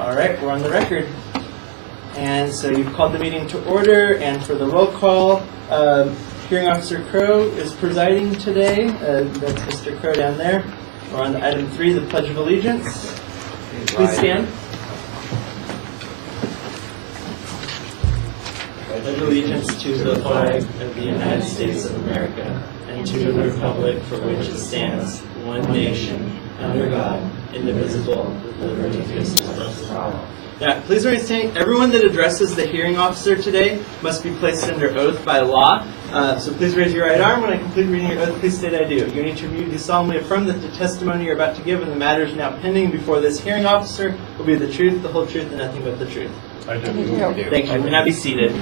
All right, we're on the record. And so you've called the meeting to order, and for the roll call, Hearing Officer Crow is presiding today. That's Mr. Crow down there. We're on item 3, the Pledge of Allegiance. Please stand. I pledge allegiance to the flag of the United States of America and to the republic for which it stands, one nation, under God, indivisible, with liberty and justice for all. Yeah, please understand, everyone that addresses the hearing officer today must be placed under oath by law. So please raise your right arm. When I complete reading your oath, please state I do. You need to do solemnly affirm that the testimony you're about to give and the matters now pending before this hearing officer will be the truth, the whole truth, and nothing but the truth. I do. Thank you. You may now be seated.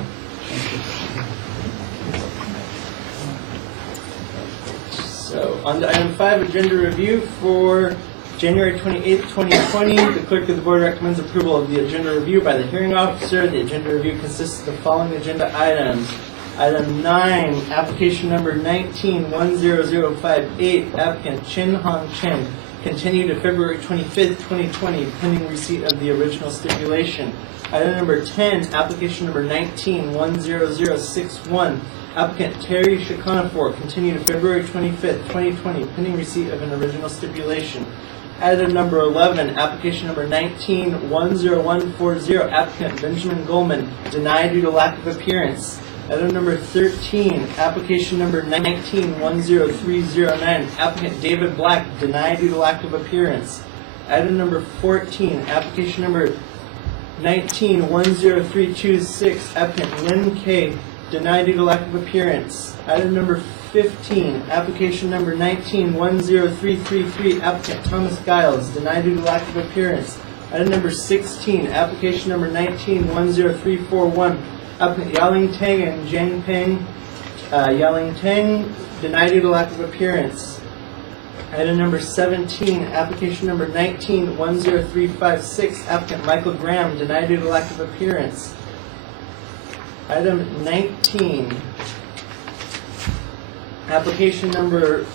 So, on to item 5, agenda review for January 28th, 2020. The clerk of the board recommends approval of the agenda review by the hearing officer. The agenda review consists of the following agenda items. Item 9, application number 19-10058, applicant Chin Hong Chen, continued to February 25th, 2020, pending receipt of the original stipulation. Item number 10, application number 19-10061, applicant Terry Shikanafor, continued to February 25th, 2020, pending receipt of an original stipulation. Item number 11, application number 19-10140, applicant Benjamin Goldman, denied due to lack of appearance. Item number 13, application number 19-10309, applicant David Black, denied due to lack of appearance. Item number 14, application number 19-10326, applicant Lynn K, denied due to lack of appearance. Item number 15, application number 19-10333, applicant Thomas Giles, denied due to lack of appearance. Item number 16, application number 19-10341, applicant Yaling Tang and Jiang Peng, Yaling Tang, denied due to lack of appearance. Item number 17, application number 19-10356, applicant Michael Graham, denied due to lack of appearance. Item 19, application number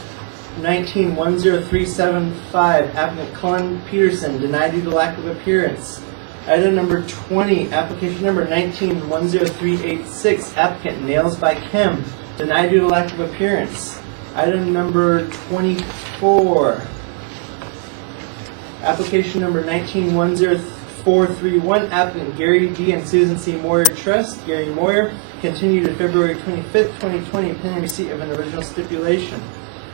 19-10375, applicant Colin Peterson, denied due to lack of appearance. Item number 20, application number 19-10386, applicant Nails by Chem, denied due to lack of appearance. Item number 24, application number 19-10431, applicant Gary D. and Susan C. Moyer Trust, Gary Moyer, continued to February 25th, 2020, pending receipt of an original stipulation.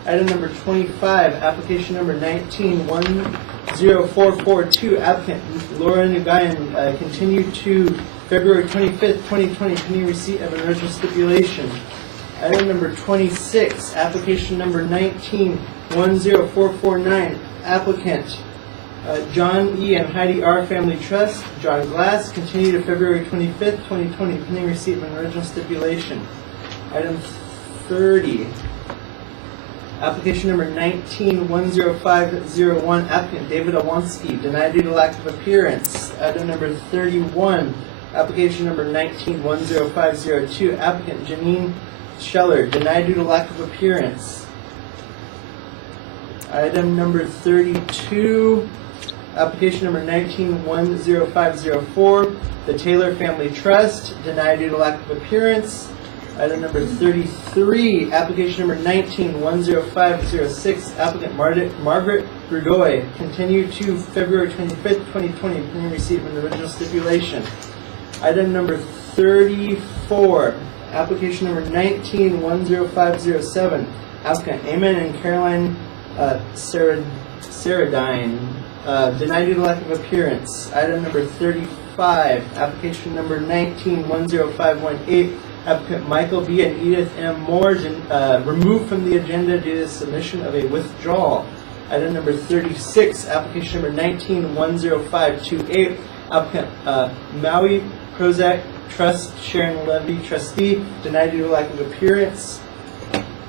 Item number 25, application number 19-10442, applicant Laura Nguyen, continued to February 25th, 2020, pending receipt of an original stipulation. Item number 26, application number 19-10449, applicant John E. and Heidi R. Family Trust, John Glass, continued to February 25th, 2020, pending receipt of an original stipulation. Item 30, application number 19-10501, applicant David Awansky, denied due to lack of appearance. Item number 31, application number 19-10502, applicant Janine Scheller, denied due to lack of appearance. Item number 32, application number 19-10504, the Taylor Family Trust, denied due to lack of appearance. Item number 33, application number 19-10506, applicant Margaret Grigoy, continued to February 25th, 2020, pending receipt of an original stipulation. Item number 34, application number 19-10507, applicant Eamon and Caroline Saradine, denied due to lack of appearance. Item number 35, application number 19-10518, applicant Michael B. and Edith M. Moore, removed from the agenda due to submission of a withdrawal. Item number 36, application number 19-10528, applicant Maui Prozac Trust, Sharon Levy, trustee, denied due to lack of appearance.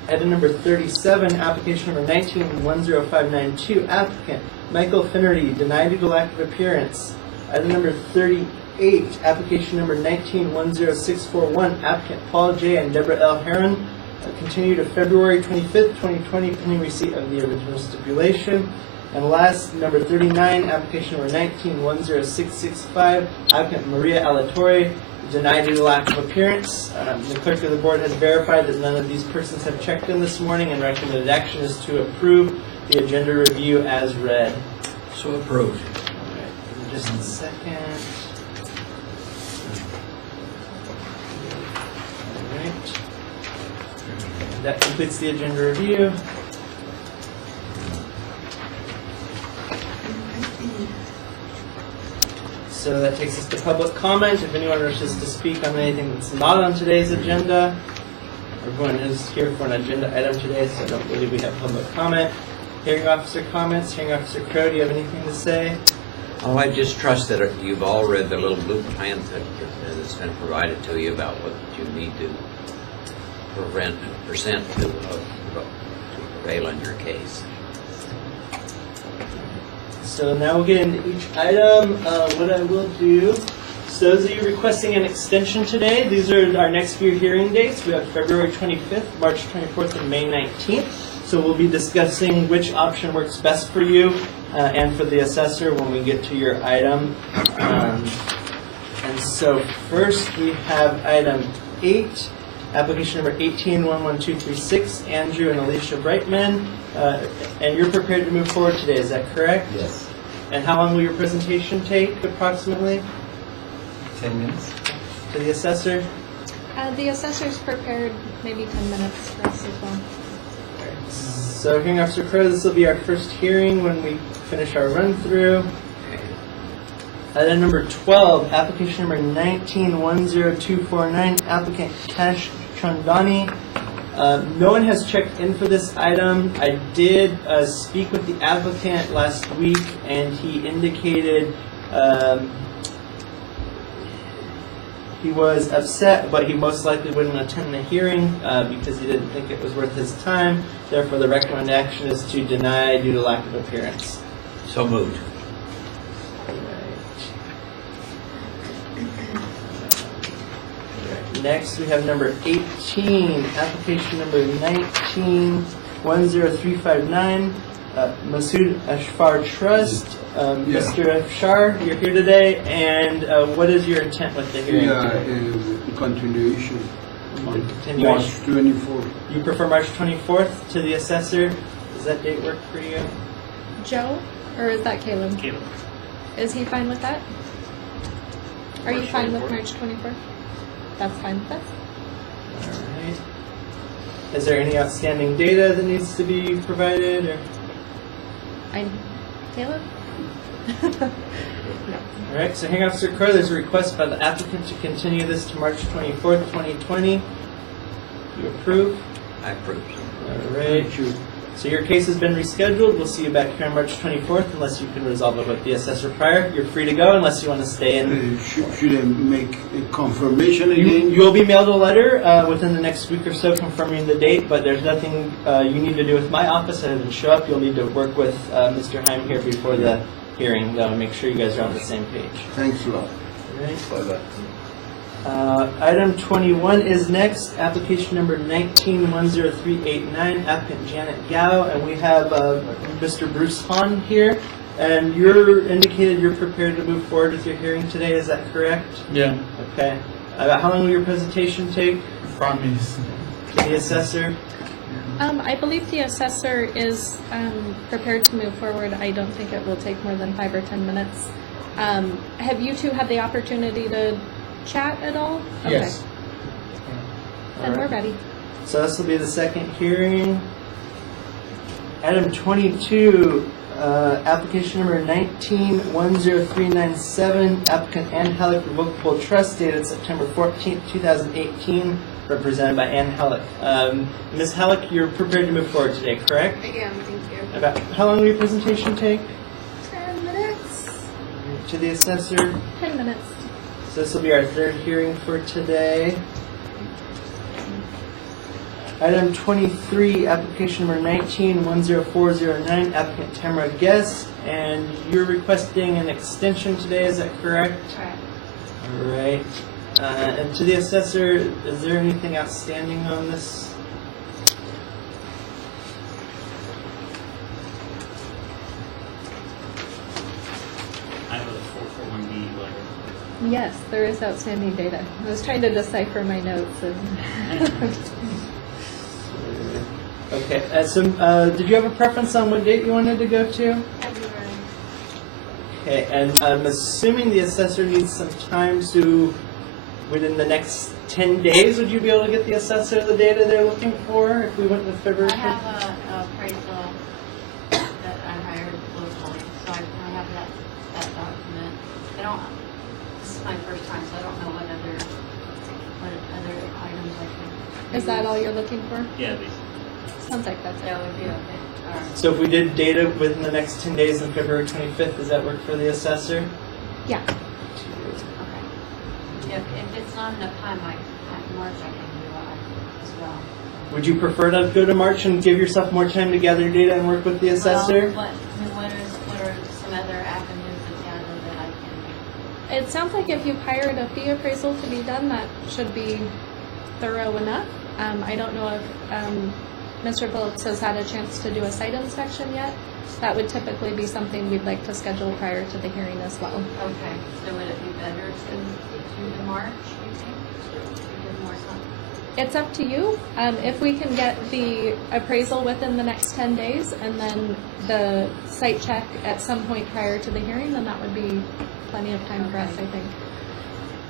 Item number 37, application number 19-10592, applicant Michael Finnerty, denied due to lack of appearance. Item number 38, application number 19-10641, applicant Paul J. and Deborah L. Heron, continued to February 25th, 2020, pending receipt of the original stipulation. And last, number 39, application number 19-10665, applicant Maria Alatorre, denied due to lack of appearance. The clerk of the board has verified that none of these persons have checked in this morning, and recommended action is to approve the agenda review as read. So approved. All right, just a second. All right. That completes the agenda review. So that takes us to public comment. If anyone wishes to speak on anything that's not on today's agenda, everyone is here for an agenda item today, so I don't believe we have public comment. Hearing officer comments. Hearing officer Crow, do you have anything to say? Oh, I just trust that you've all read the little blueprint that's been provided to you about what you need to present to prevail on your case. So now we'll get into each item. What I will do, so those of you requesting an extension today, these are our next few hearing dates. We have February 25th, March 24th, and May 19th. So we'll be discussing which option works best for you and for the assessor when we get to your item. And so first we have item 8, application number 18-11236, Andrew and Alicia Brightman. And you're prepared to move forward today, is that correct? Yes. And how long will your presentation take, approximately, 10 minutes. to the assessor? The assessor's prepared maybe 10 minutes for us as well. So, hearing officer Crow, this will be our first hearing when we finish our run-through. Item number 12, application number 19-10249, applicant Kash Chandani. No one has checked in for this item. I did speak with the applicant last week, and he indicated he was upset, but he most likely wouldn't attend the hearing because he didn't think it was worth his time. Therefore, the recommended action is to deny due to lack of appearance. So moved. Next, we have number 18, application number 19-10359, Masood Ashfar Trust. Mr. Ashfar, you're here today, and what is your intent with the hearing? Continuation. March Continuation. 24th. You prefer March 24th to the assessor? Does that date work for you? Joe, or is that Caleb? Caleb. Is he fine with that? Are you March fine with 24th? March 24th? That's fine with us. All right. Is there any outstanding data that needs to be provided? Or? Caleb? All right, so hearing officer Crow, there's a request by the applicant to continue this to March 24th, 2020. You approve? I approve. All right. So your case has been rescheduled. We'll see you back here on March 24th unless you can resolve it with the assessor prior. You're free to go unless you want to stay in. Should I make a confirmation again? You will be mailed a letter within the next week or so confirming the date, but there's nothing you need to do with my office other than show up. You'll need to work with Mr. Heim here before the hearing, though, and make sure you guys are on the same page. Thanks a lot. All right. Item 21 is next, application number 19-10389, applicant Janet Gao, and we have Mr. Bruce Hahn here, and you're indicated you're prepared to move forward with your hearing today, is that correct? Yeah. Okay. How long will your presentation take? Promise. To the assessor? I believe the assessor is prepared to move forward. I don't think it will take more than 5 or 10 minutes. Have you two had the opportunity to chat at all? Yes. Then we're Alright. ready. So this will be the second hearing. Item 22, application number 19-10397, applicant Ann Halleck Revocable Trust, dated September 14th, 2018, represented by Ann Halleck. Ms. Halleck, you're prepared to move forward today, correct? I am, thank you. About how long will your presentation take? 10 minutes. To the assessor. 10 minutes. So this will be our third hearing for today. Item 23, application number 19-10409, applicant Tamara Guest, and you're requesting an extension today, is that correct? Correct. All right. And to the assessor, is there anything outstanding on this? Yes, there is outstanding data. I was trying to decipher my notes. And Okay, did you have a preference on what date you wanted to go to? February. Okay, and I'm assuming the assessor needs some time to, within the next 10 days, would you be able to get the assessor the data they're looking for if we went to February? I have a appraisal that I hired locally, so I have that document. I don't, this is my first time, so I don't know what other items I can. is that all you're looking for? Yeah, these. Sounds like that's it. That would be okay. All right. So if we did data within the next 10 days on February 25th, does that work for the assessor? Yeah. Okay. If it's not enough time, March I can do as well. Would you prefer to go to March and give yourself more time to gather data and work with the assessor? Well, what are some other avenues of data that I can? It sounds like if you've hired a fee appraisal to be done, that should be thorough enough. I don't know if Mr. Phillips has had a chance to do a site inspection yet. That would typically be something we'd like to schedule prior to the hearing as well. Okay, so would it be better to do the March, you think? To give more time? It's up to you. If we can get the appraisal within the next 10 days and then the site check at some point prior to the hearing, then that would be plenty of time for us, I think.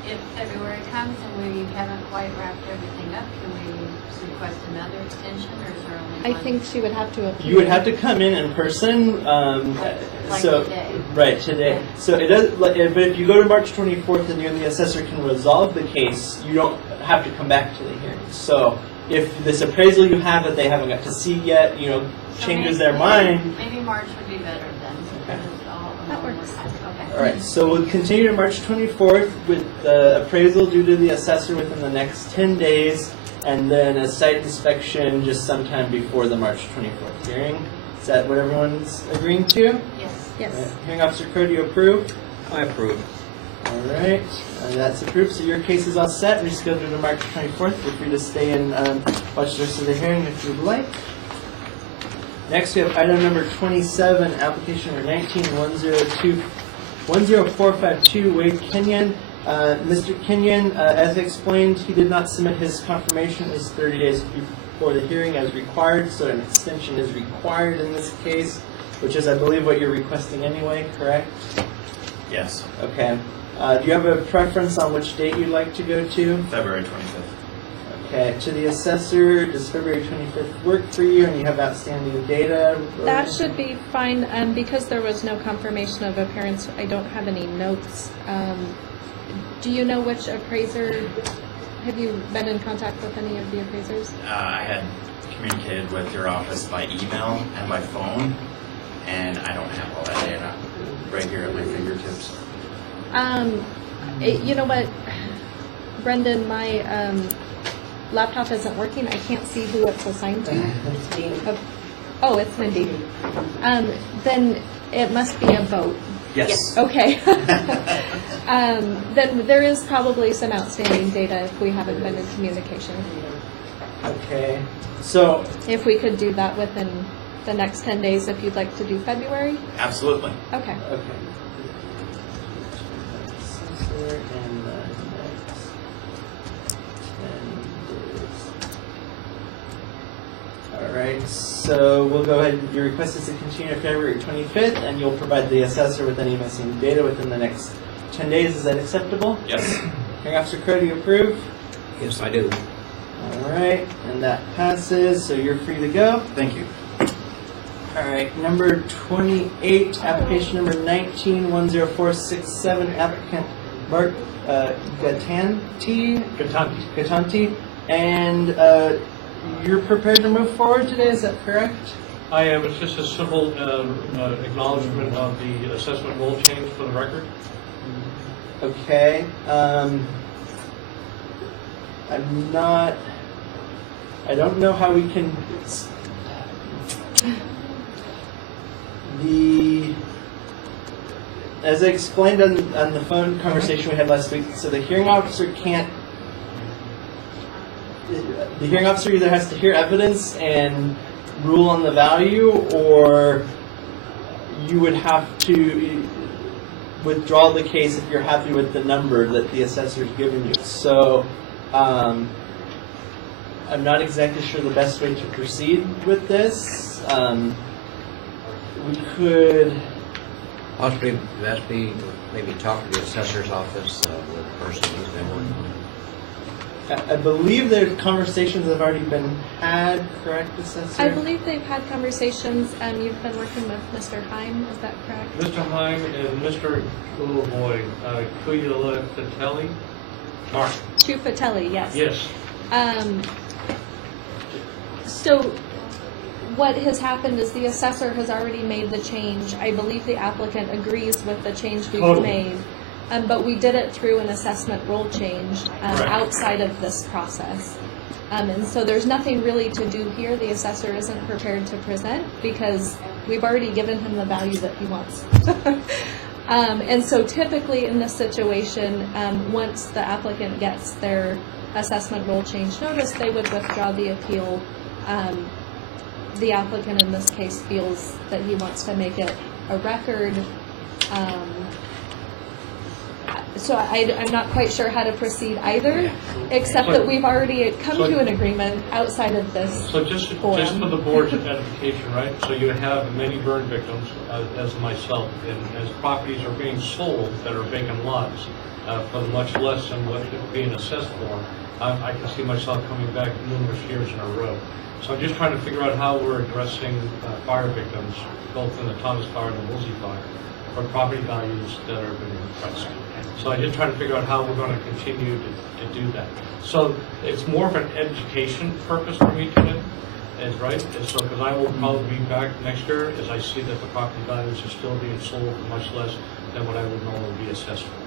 If February comes and we haven't quite wrapped everything up, can we request another extension, or is there only I one? think she would have to appeal. You would have to come in person. Like So today. right today. So it does. But if you go to March 24th and the assessor can resolve the case, you don't have to come back to the hearing. So if this appraisal you have that they haven't got to see yet, So changes maybe- their mind. Maybe March would be better then. Okay. because it's all That more works. time. Okay. All right. So we'll continue to March 24th with the appraisal due to the assessor within the next 10 days, and then a site inspection just sometime before the March 24th hearing. Is that what everyone's agreeing to? Yes. Yes. All right. Hearing Officer Crowe, do you approve? I approve. All right, that's approved. So your case is all set. Rescheduled to March 24th. Feel free to stay and watch the rest of the hearing if you'd like. Next, we have item number 27, application number 10452, Wade Kenyon. Mr. Kenyon, as explained, he did not submit his confirmation. It was 30 days before the hearing as required, so an extension is required in this case, which is, I believe, what you're requesting anyway, correct? Yes, Okay. Do you have a preference on which date you'd like to go to? February 25th. Okay, to the assessor, does February 25th work for you and you have outstanding data? That should be fine. Because there was no confirmation of appearance, I don't have any notes. Do you know which appraiser? Have you been in contact with any of the appraisers? I had communicated with your office by email and by phone, and I don't have all that data right here at my fingertips. You know what, Brendan, my laptop isn't working. I can't see who it's assigned to. Oh, it's Mindy. Then it must be a vote. Yes. Okay. Then there is probably some outstanding data if we haven't been in communication. Okay, so, If we could do that within the next 10 days, if you'd like to do February? Absolutely. Okay. okay. Assessor and the next 10 days. All right, so we'll go ahead. Your request is to continue to February 25th, and you'll provide the assessor with any missing data within the next 10 days. Is that acceptable? Yes. Hearing Officer Crowe, do you approve? Yes, I do. All right, and that passes, so you're free to go. Thank you. All right, number 28, application number 19-10467, applicant Mark Gatanti, and you're prepared to move forward today, is that correct? I am. It's just a simple acknowledgement of the assessment rule change for the record. Okay, I don't know how we can, as I explained on the phone conversation we had last week, so the hearing officer either has to hear evidence and rule on the value, or you would have to, withdraw the case if you're happy with the number that the assessor's given you. So I'm not exactly sure the best way to proceed with this. We could, Possibly, that's maybe talk to the assessor's office, with the person who's been working on it. I believe the conversations have already been had, correct, Assessor? I believe they've had conversations, you've been working with Mr. Heim, is that correct? Mr. Heim and Mr. Oh boy, Kuyala Patelli? Mark, Chufatelli, yes. yes. So what has happened is the assessor has already made the change. I believe the applicant agrees with the change we've Totally. made. But we did it through an assessment role change Right. outside of this process. And so there's nothing really to do here. The assessor isn't prepared to present because we've already given him the value that he wants. And so typically in this situation, once the applicant gets their assessment role change notice, they would withdraw the appeal. The applicant in this case feels that he wants to make it a record. So I'm not quite sure how to proceed either, except that we've already come to an agreement outside of this. So just for the board's edification, right? So you have many burn victims, as myself, and as properties are being sold that are vacant lots for much less than what they're being assessed for, I can see myself coming back numerous years in a row. So I'm just trying to figure out how we're addressing fire victims, both in the Thomas Fire and the Woolsey Fire, for property values that are being repressed. So I'm just trying to figure out how we're going to continue to do that. So it's more of an education purpose for me today, is right? And so, because I will probably be back next year as I see that the property values are still being sold for much less than what I would normally be assessed for.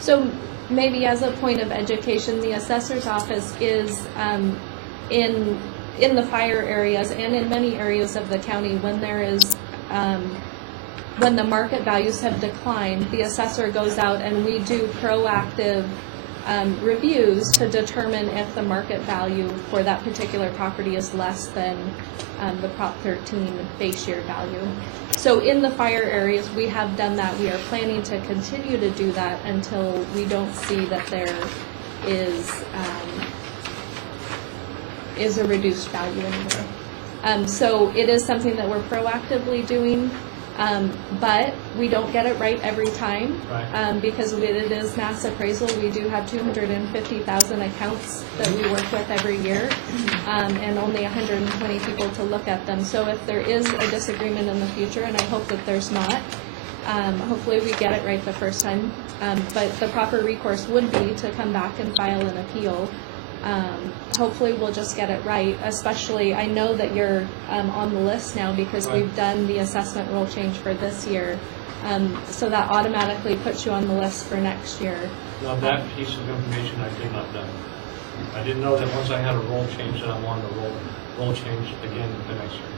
So maybe as a point of education, the assessor's office is in the fire areas and in many areas of the county when there is when the market values have declined, the assessor goes out and we do proactive reviews to determine if the market value for that particular property is less than the Prop 13 base year value. So in the fire areas, we have done that. We are planning to continue to do that until we don't see that there is a reduced value anymore. So it is something that we're proactively doing. But we don't get it right every time, Right. because it is mass appraisal. We do have 250,000 accounts that we work with every year, and only 120 people to look at them. So if there is a disagreement in the future, and I hope that there's not, hopefully we get it right the first time. But the proper recourse would be to come back and file an appeal. Hopefully we'll just get it right, especially I know that you're on the list now because Right. we've done the assessment rule change for this year. So that automatically puts you on the list for next year. Now, that piece of information I did not know. I didn't know that once I had a role change, that I wanted a role change again the next year.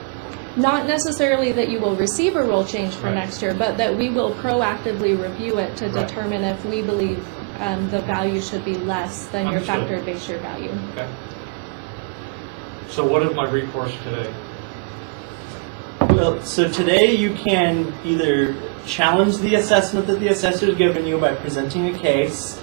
Not necessarily that you will receive a rule change for Right. next year, but that we will proactively review it to Right. determine if we believe the value should be less than your Understood. factor base year value. Okay. So what is my recourse today? Well, so today you can either challenge the assessment that the assessor has given you by presenting a case,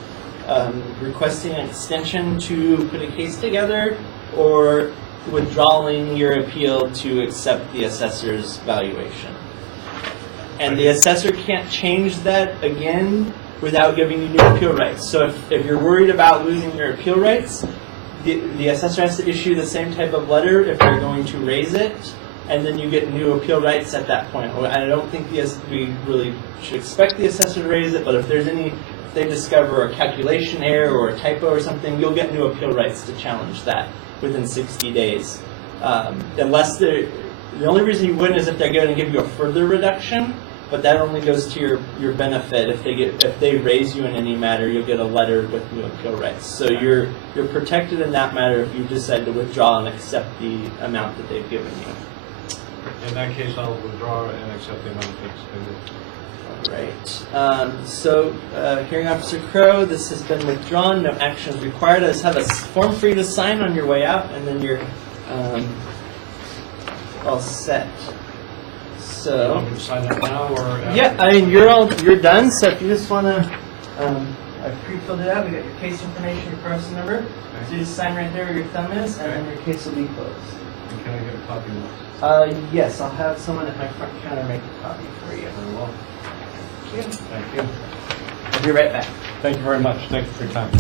requesting an extension to put a case together, or withdrawing your appeal to accept the assessor's valuation. And the assessor can't change that again without giving you new appeal rights. So if you're worried about losing your appeal rights, the assessor has to issue the same type of letter if they're going to raise it, and then you get new appeal rights at that point. I don't think we really should expect the assessor to raise it, but if they discover a calculation error or a typo or something, you'll get new appeal rights to challenge that within 60 days. Unless the only reason you wouldn't is if they're going to give you a further reduction, but that only goes to your benefit. If they raise you in any matter, you'll get a letter with new appeal rights. So you're protected in that matter if you decide to withdraw and accept the amount that they've given you. In that case, I'll withdraw and accept the amount that's been. All right. So Hearing Officer Crow, this has been withdrawn. No action is required. I just have a form for you to sign on your way out, and then you're all set. So. Want me to sign that now or? after? Yeah, I mean, you're done, so if you just wanna, I've pre-filled it out, we got your case information, your person number. So you just sign right there where your thumb is, and then your case will be closed. And can I get a copy of this? Yes, I'll have someone at my front counter make a copy for you. Very well. Thank you. I'll be right back. Thank you very much. Thank you for your time.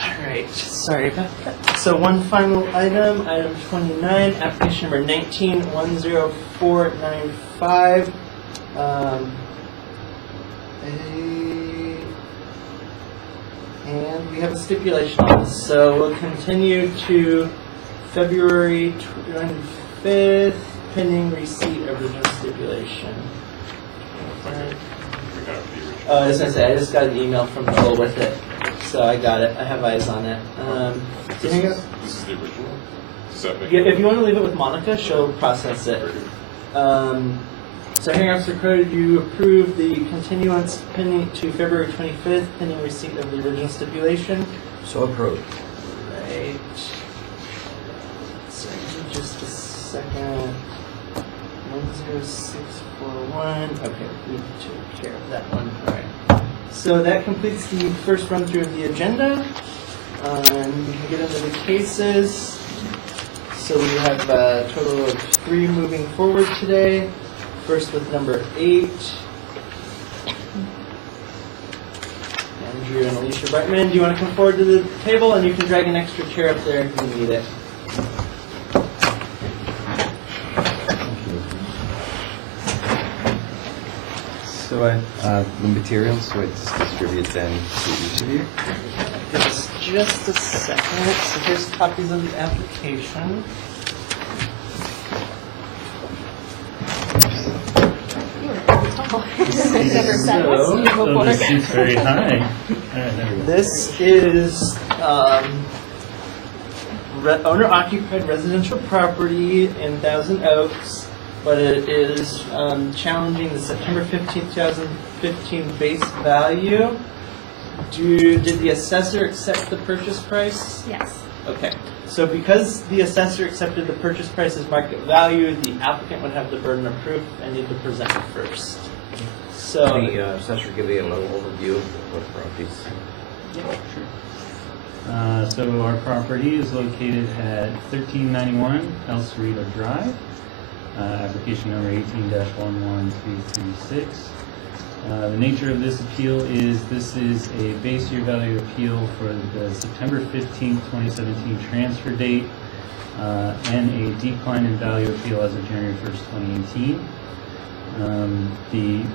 All right, sorry about that. So one final item, item 29, application number 1910495. And we have a stipulation on this, so we'll continue to February 25th, pending receipt of original stipulation. Oh, I was gonna say, I just got an email from Joel with it, so I got it. I have eyes on it. So hang up. This is the original? Does that make Yeah, if you want to leave it with Monica, she'll process it. So Hearing Officer Crowe, did you approve the continuance pending to February 25th, pending receipt of the original stipulation? So approved. Right. So give me just a second. 10641. Okay, we took care of that one. All right. So that completes the first run through of the agenda. We can get into the cases. So we have a total of 3 moving forward today. First with number 8. Andrew and Alicia Brightman, do you want to come forward to the table? And you can drag an extra chair up there if you need it. So the materials, so it's distributed then to each of you. Give us just a second. So here's copies of the application. Never said this to you before. This seems very high. There we go. This is owner-occupied residential property in Thousand Oaks, but it is challenging the September 15th, 2015 base value. Did the assessor accept the purchase price? Yes. Okay, so because the assessor accepted the purchase price as market value, the applicant would have the burden of proof and need to present it first. So, The assessor give you a little overview of what properties. So our property is located at 1391 El Cerrito Drive, application number 18-11336. The nature of this appeal is this is a base year value appeal for the September 15th, 2017 transfer date and a decline in value appeal as of January 1st, 2018.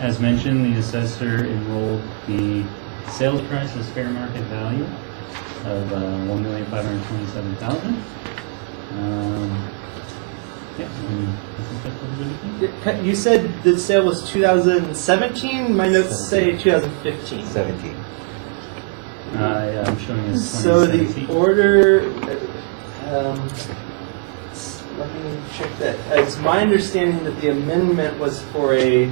As mentioned, the assessor enrolled the sales price as fair market value of $1,527,000. Yeah, and I think that covers everything. you said the sale was 2017? My notes say 2015. 17. I'm showing as So the 2017. order, let me check that. It's my understanding that the amendment was for a,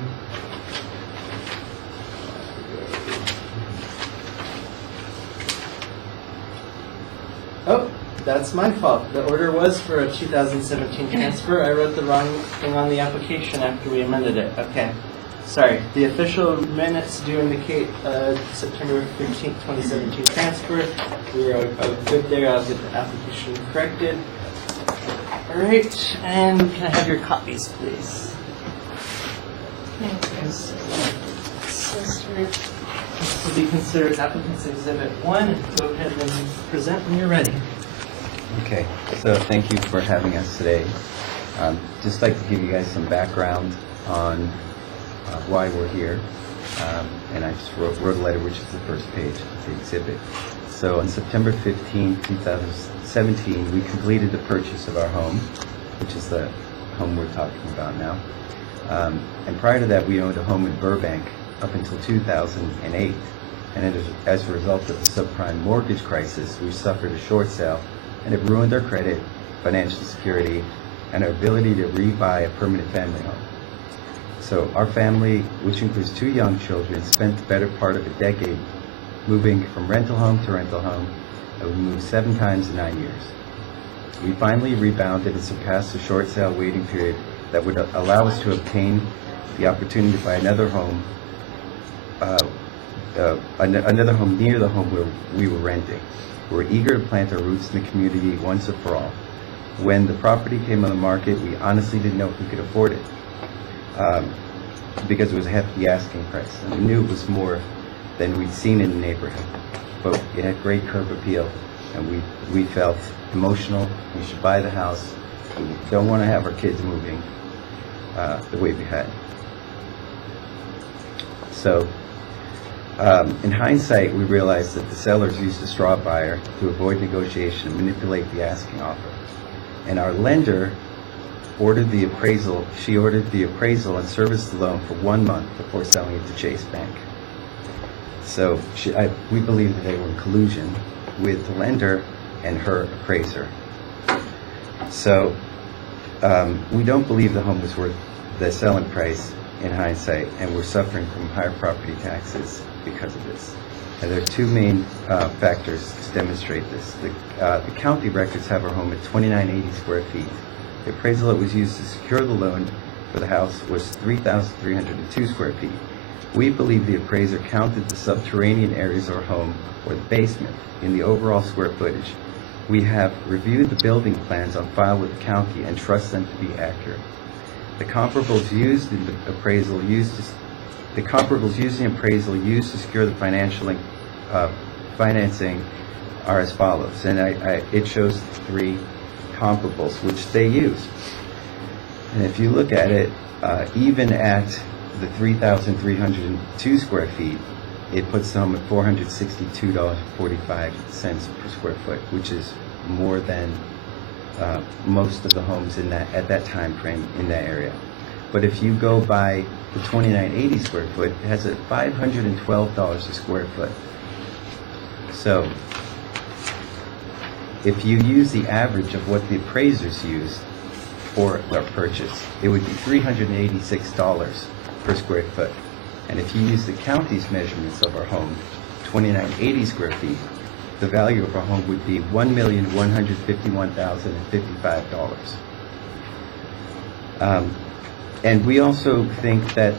oh, that's my fault. The order was for a 2017 transfer. I wrote the wrong thing on the application after we amended it. Okay. Sorry. The official minutes do indicate September 15th, 2017 transfer. We were good there. I'll get the application corrected. All right. And can I have your copies, please? This will be considered applicant's exhibit 1. Go ahead and present when you're ready. Okay, so thank you for having us today. Just like to give you guys some background on why we're here. And I just wrote a letter, which is the first page of the exhibit. So on September 15, 2017, we completed the purchase of our home, which is the home we're talking about now. And prior to that, we owned a home in Burbank up until 2008. And as a result of the subprime mortgage crisis, we suffered a short sale and it ruined our credit, financial security, and our ability to rebuy a permanent family home. So our family, which includes 2 young children, spent the better part of a decade moving from rental home to rental home, and we moved 7 times in 9 years. We finally rebounded and surpassed the short sale waiting period that would allow us to obtain the opportunity to buy another home, another home near the home where we were renting. We were eager to plant our roots in the community once and for all. When the property came on the market, we honestly didn't know if we could afford it, because it was a hefty asking price, and we knew it was more than we'd seen in the neighborhood. But it had great curb appeal, and we felt emotional. We should buy the house. We don't want to have our kids moving the way we had. So, in hindsight, we realized that the sellers used a straw buyer to avoid negotiation and manipulate the asking offer. And our lender ordered the appraisal. She ordered the appraisal and serviced the loan for 1 month before selling it to Chase Bank. So we believe that they were in collusion with the lender and her appraiser. So we don't believe the home was worth the selling price in hindsight, and we're suffering from higher property taxes because of this. And there are 2 main factors to demonstrate this. The county records have our home at 2,980 square feet. The appraisal that was used to secure the loan for the house was 3,302 square feet. We believe the appraiser counted the subterranean areas of our home, or the basement, in the overall square footage. We have reviewed the building plans on file with the county and trust them to be accurate. The comparables used in the appraisal used to secure the financing are as follows, and it shows 3 comparables which they used. And if you look at it, even at the 3,302 square feet, it puts the home at $462.45 per square foot, which is more than most of the homes at that time frame in that area. But if you go by the 2,980 square foot, it has a $512 a square foot. So if you use the average of what the appraisers used for our purchase, it would be $386 per square foot. And if you use the county's measurements of our home, 2,980 square feet, the value of our home would be $1,151,055. And we also think that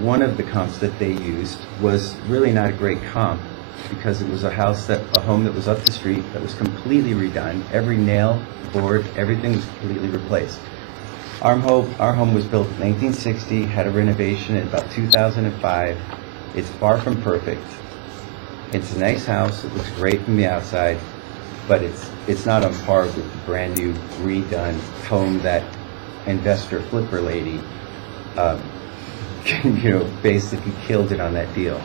one of the comps that they used was really not a great comp, because it was a home that was up the street that was completely redone. Every nail, board, everything was completely replaced. Our home was built in 1960, had a renovation in about 2005. It's far from perfect. It's a nice house. It looks great from the outside, but it's not on par with the brand new redone home that investor flipper lady, basically killed it on that deal.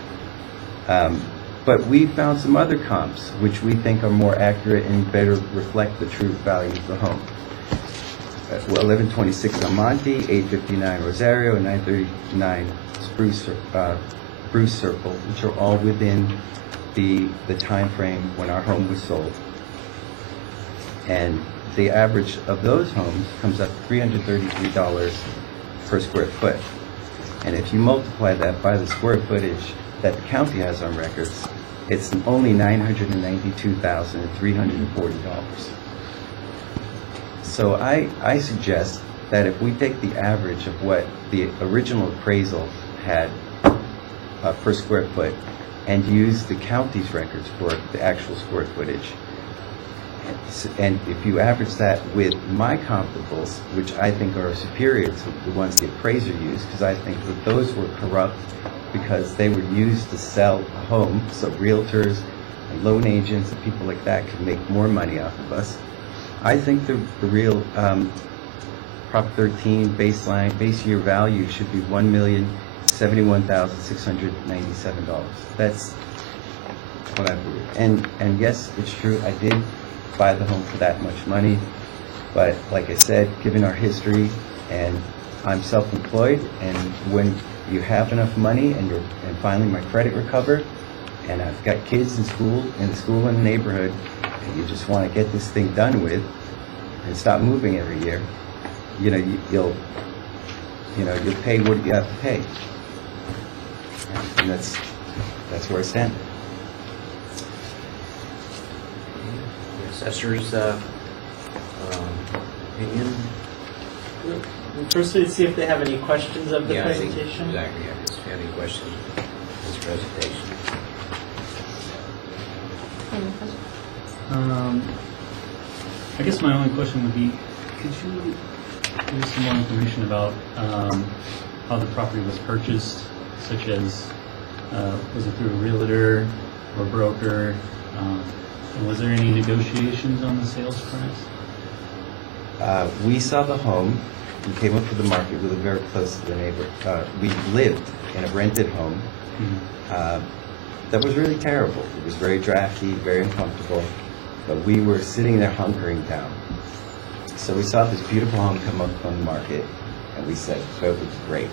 But we found some other comps which we think are more accurate and better reflect the true value of the home. 1126 Almonte, 859 Rosario, and 939 Bruce Circle, which are all within the time frame when our home was sold. And the average of those homes comes up to $333 per square foot. And if you multiply that by the square footage that the county has on records, it's only $992,340. So I suggest that if we take the average of what the original appraisal had per square foot and use the county's records for the actual square footage, and if you average that with my comparables, which I think are superior to the ones the appraiser used, because I think that those were corrupt because they were used to sell a home, so realtors and loan agents and people like that could make more money off of us. I think the real Prop 13 base year value should be $1,071,697. That's what I believe. And yes, it's true, I did buy the home for that much money, but like I said, given our history, and I'm self-employed, and when you have enough money and finally my credit recovered, and I've got kids in school in the neighborhood, and you just want to get this thing done with and stop moving every year, you'll pay what you have to pay. And that's where I stand. Assessor's opinion? First, let's see if they have any questions of the Yeah, I think- presentation. Exactly, yeah. If you have any questions of this presentation? I guess my only question would be, could you give us some more information about how the property was purchased, such as, was it through a realtor or broker? And was there any negotiations on the sales price? We saw the home, we came up to the market, we lived very close to the neighbor. We lived in a rented home that was really terrible. It was very drafty, very uncomfortable, but we were sitting there hunkering down. So we saw this beautiful home come up on the market, and we said, that would be great.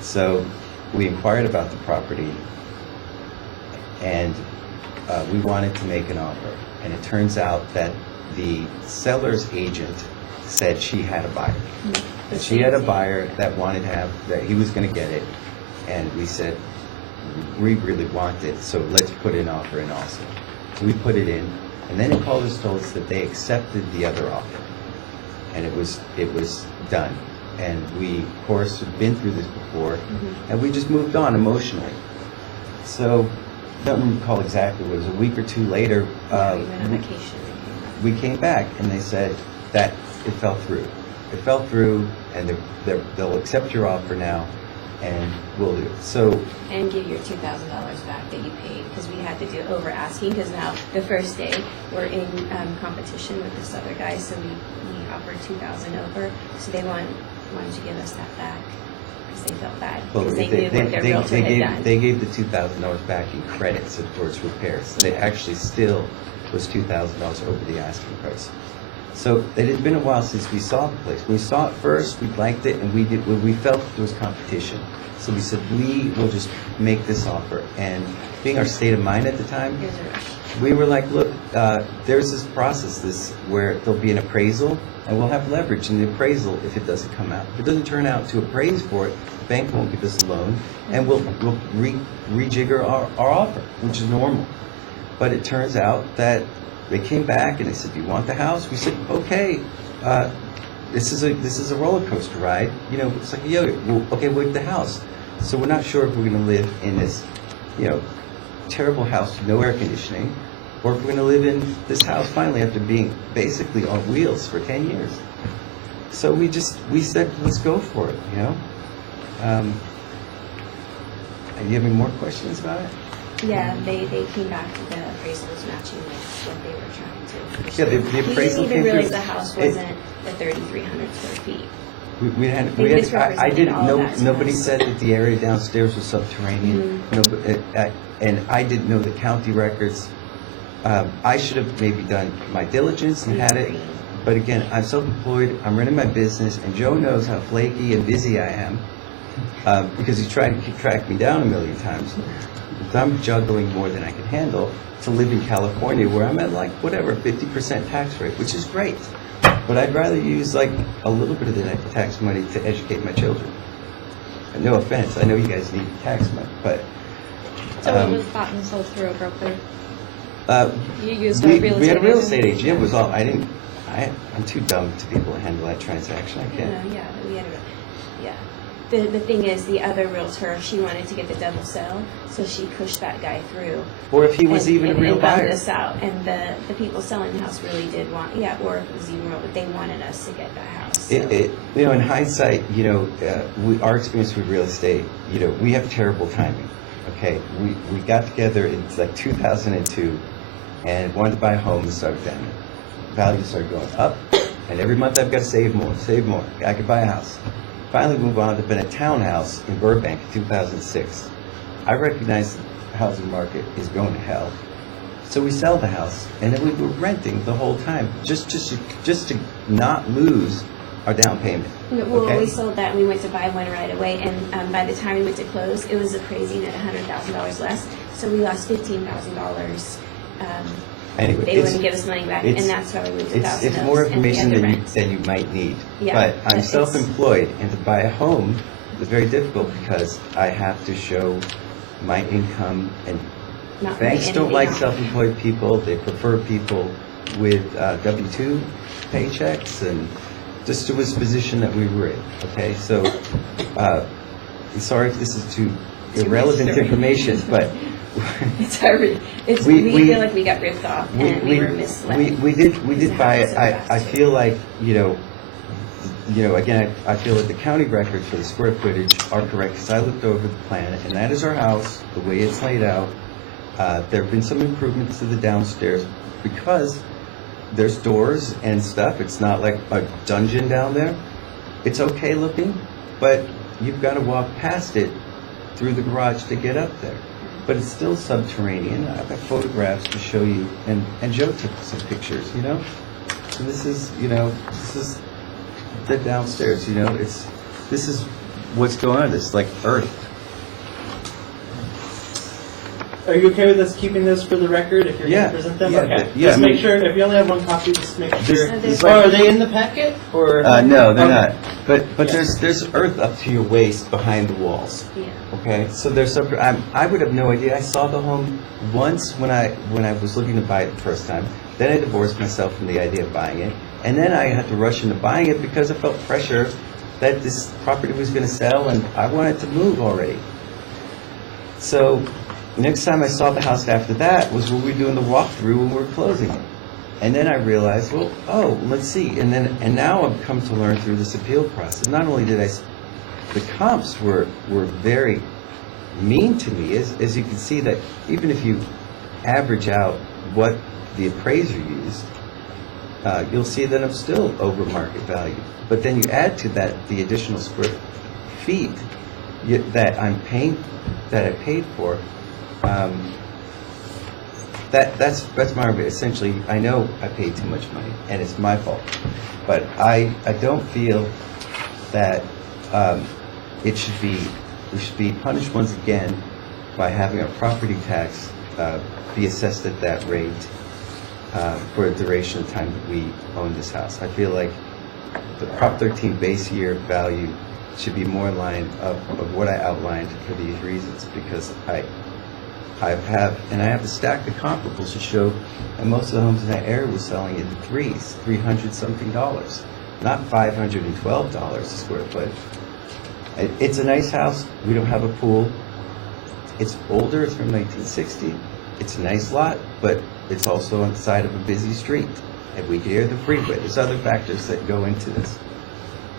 So we inquired about the property, and we wanted to make an offer. And it turns out that the seller's agent said she had a buyer. And she had a buyer that wanted to have, that he was going to get it. And we said, we really want it, so let's put an offer in also. So we put it in, and then it called us, told us that they accepted the other offer. And it was done. And we, of course, had been through this before, and we just moved on emotionally. So, don't recall exactly, it was a week or two later, We went on vacation. we came back and they said that it fell through. It fell through, and they'll accept your offer now, and we'll do it. So, And give your $2,000 back that you paid, because we had to do over asking, because now the first day we're in competition with this other guy, so we offered $2,000 over, so they wanted to give us that back, because they felt bad, well, because they knew what their realtor had done. they gave the $2,000 back in credits towards repairs. They actually still was $2,000 over the asking price. So it had been a while since we saw the place. When we saw it first, we liked it, and we felt there was competition. So we said, we will just make this offer. And being our state of mind at the time, Here's a rush. we were like, look, there's this process where there'll be an appraisal, and we'll have leverage in the appraisal if it doesn't come out. If it doesn't turn out to appraise for it, the bank won't give us a loan, and we'll rejigger our offer, which is normal. But it turns out that they came back and they said, do you want the house? We said, okay, this is a roller coaster ride. You know, it's like a yo-yo. Well, okay, we'll get the house. So we're not sure if we're going to live in this, terrible house with no air conditioning, or if we're going to live in this house finally after being basically on wheels for 10 years. So we said, let's go for it, And you have any more questions about it? Yeah, they came back with the appraisals matching with what they were trying to. Yeah, the appraisal We came didn't even realize through. the house wasn't the 3,300 square feet. They misrepresented I didn't all know, that to nobody us. said that the area downstairs was subterranean. And I didn't know the county records. I should have maybe done my diligence and had it. But again, I'm self-employed, I'm running my business, and Joe knows how flaky and busy I am, because he's tried to track me down a million times. I'm juggling more than I can handle to live in California, where I'm at 50% tax rate, which is great. But I'd rather use a little bit of the tax money to educate my children. And no offense, I know you guys need tax money, but So it was bought and sold through a broker? You used we a real estate agent? we had a real estate agent. It was all I'm too dumb to be able to handle that transaction. I can't. Yeah, we had the thing is, the other realtor, she wanted to get the double sale, so she pushed that guy through. Or if he was and- even a and- real and bummed buyer. us out, and the people selling the house really did want, or if it was even real, but they wanted us to get that house. So. In hindsight, our experience with real estate, we have terrible timing. Okay, we got together in 2002 and wanted to buy a home and started down. Values started going up, and every month I've got to save more. I could buy a house. Finally, we wound up in a townhouse in Burbank in 2006. I recognize the housing market is going to hell. So we sell the house, and then we were renting the whole time, just to not lose our down payment. Well, Okay? we sold that and we went to buy one right away, and by the time we went to close, it was appraising at $100,000 less, so we lost $15,000. Anyway, They wouldn't give us money back, and that's why we moved to It's Thousand Oaks, more and we had information to than rent. than you might need. Yeah, But but I'm it's- self-employed, and to buy a home is very difficult because I have to show my income and not Banks pay don't like anything off. self-employed people. They prefer people with W-2 paychecks, and just it was the position that we were in. Okay, so sorry if this is too irrelevant story. information, but It's our, it's, We- we we- feel like we got ripped off and we were misled. we did buy it. So I fast. feel like, again, I feel like the county records for the square footage are correct, because I looked over the plan, and that is our house, the way it's laid out. There have been some improvements to the downstairs, because there's doors and stuff. It's not like a dungeon down there. It's okay looking, but you've got to walk past it through the garage to get up there. But it's still subterranean. I've got photographs to show you, and Joe took some pictures, So this is the downstairs, this is what's going on. It's like earth. Are you okay with us keeping this for the record if you're Yeah, going to present them? yeah, Okay. yeah, Just I make mean- sure, if you only have one copy, just make sure. This- Or are they in the packet? Or No, they're Okay. not. But Yeah. there's earth up to your waist behind the walls. Yeah. Okay, so there's some. I would have no idea. I saw the home once when I was looking to buy it the first time. Then I divorced myself from the idea of buying it, and then I had to rush into buying it because I felt pressure that this property was going to sell, and I wanted to move already. So next time I saw the house after that was when we were doing the walkthrough when we were closing it. And then I realized, let's see. And now I've come to learn through this appeal process. Not only did the comps were very mean to me, as you can see that even if you average out what the appraiser used, you'll see that I'm still over market value. But then you add to that the additional square feet that I'm paying, that I paid for. That's my argument. Essentially, I know I paid too much money, and it's my fault. But I don't feel that we should be punished once again by having our property tax be assessed at that rate for a duration of time that we own this house. I feel like the Prop 13 base year value should be more in line of what I outlined for these reasons, because I have the stack of comparables to show, and most of the homes in that area were selling in the threes, $300-something, not $512 a square foot. It's a nice house. We don't have a pool. It's older. It's from 1960. It's a nice lot, but it's also on the side of a busy street, and we hear the freeway. There's other factors that go into this.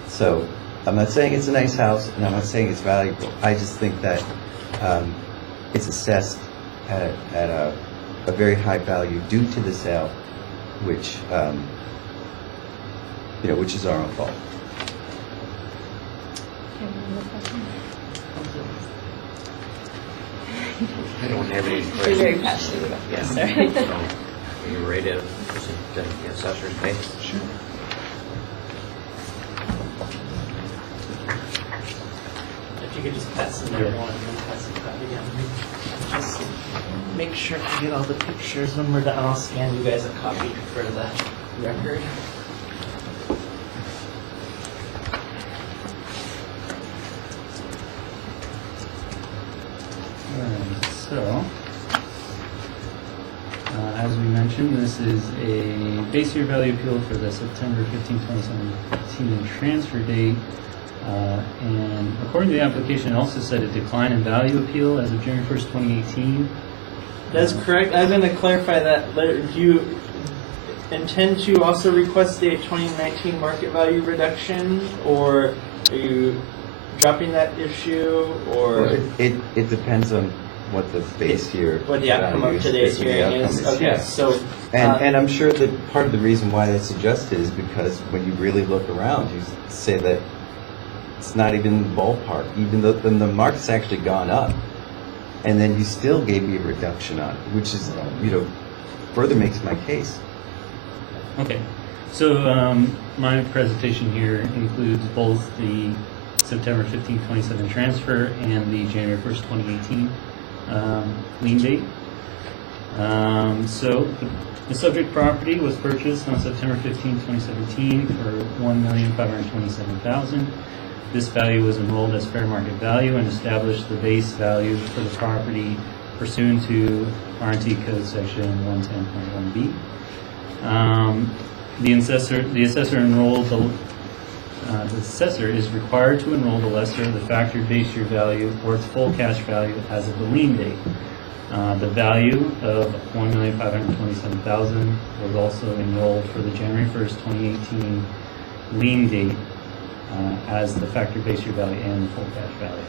So I'm not saying it's a nice house, and I'm not saying it's valuable. I just think that it's assessed at a very high value due to the sale, which which is our own fault. I don't have any We're questions. very passionate about Yeah. this, sorry. So, are you ready to present the assessor's pay? Sure. If you could just pass them everyone and then pass it back again. Just make sure to get all the pictures when we're done. I'll scan you guys a copy for the record. Alright, so, as we mentioned, this is a base year value appeal for the September 15, 2017 transfer date. And according to the application, it also said a decline in value appeal as of January 1st, 2018. That's correct. I'm going to clarify that later. Do you intend to also request a 2019 market value reduction, or are you dropping that issue, or It depends on what the base year what the outcome value of today's what the hearing outcome is? Okay, yeah. so And I'm sure that part of the reason why that's suggested is because when you really look around, you say that it's not even in the ballpark, even though the market's actually gone up, and then you still gave me a reduction on it, which is, further makes my case. Okay, so my presentation here includes both the September 15, 2017 transfer and the January 1st, 2018 lien date. So the subject property was purchased on September 15, 2017 for $1,527,000. This value was enrolled as fair market value and established the base value for the property pursuant to RNT Code Section 110.1B. The assessor enrolled the assessor is required to enroll the lesser of the factored base year value or its full cash value as of the lien date. The value of $1,527,000 was also enrolled for the January 1st, 2018 lien date as the factored base year value and the full cash value.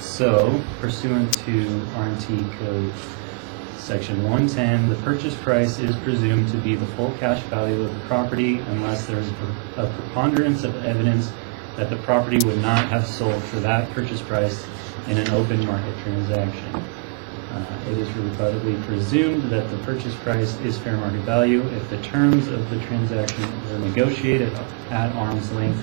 So, pursuant to RNT Code Section 110, the purchase price is presumed to be the full cash value of the property unless there is a preponderance of evidence that the property would not have sold for that purchase price in an open market transaction. It is rebuttably presumed that the purchase price is fair market value if the terms of the transaction were negotiated at arm's length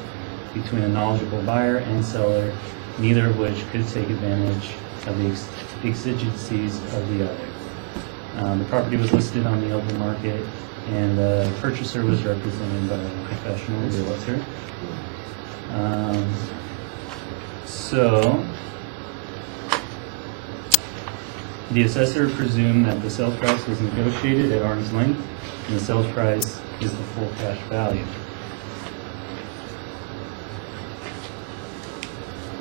between a knowledgeable buyer and seller, neither of which could take advantage of the exigencies of the other. The property was listed on the open market, and the purchaser was represented by a professional realtor. So, the assessor presumed that the sales price was negotiated at arm's length, and the sales price is the full cash value.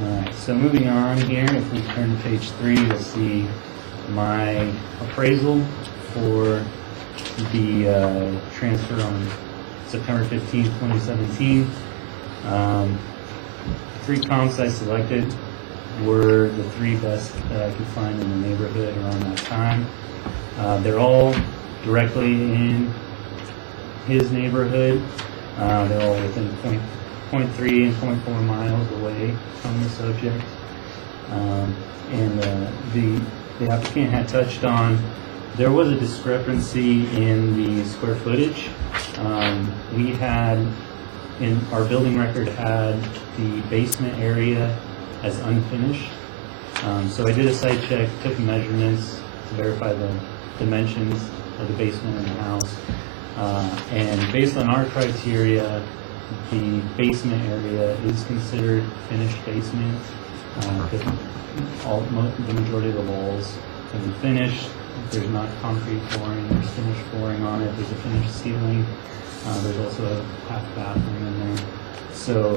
Alright, so moving on here, if we turn to page 3, you'll see my appraisal for the transfer on September 15th, 2017. 3 comps I selected were the 3 best that I could find in the neighborhood around that time. They're all directly in his neighborhood. They're all within 0.3 and 0.4 miles away from the subject. And the applicant had touched on there was a discrepancy in the square footage. We had, in our building record, had the basement area as unfinished. So I did a site check, took measurements to verify the dimensions of the basement in the house. And based on our criteria, the basement area is considered finished basement. The majority of the walls have been finished. There's not concrete flooring, there's finished flooring on it, there's a finished ceiling. There's also a half bathroom in there. So,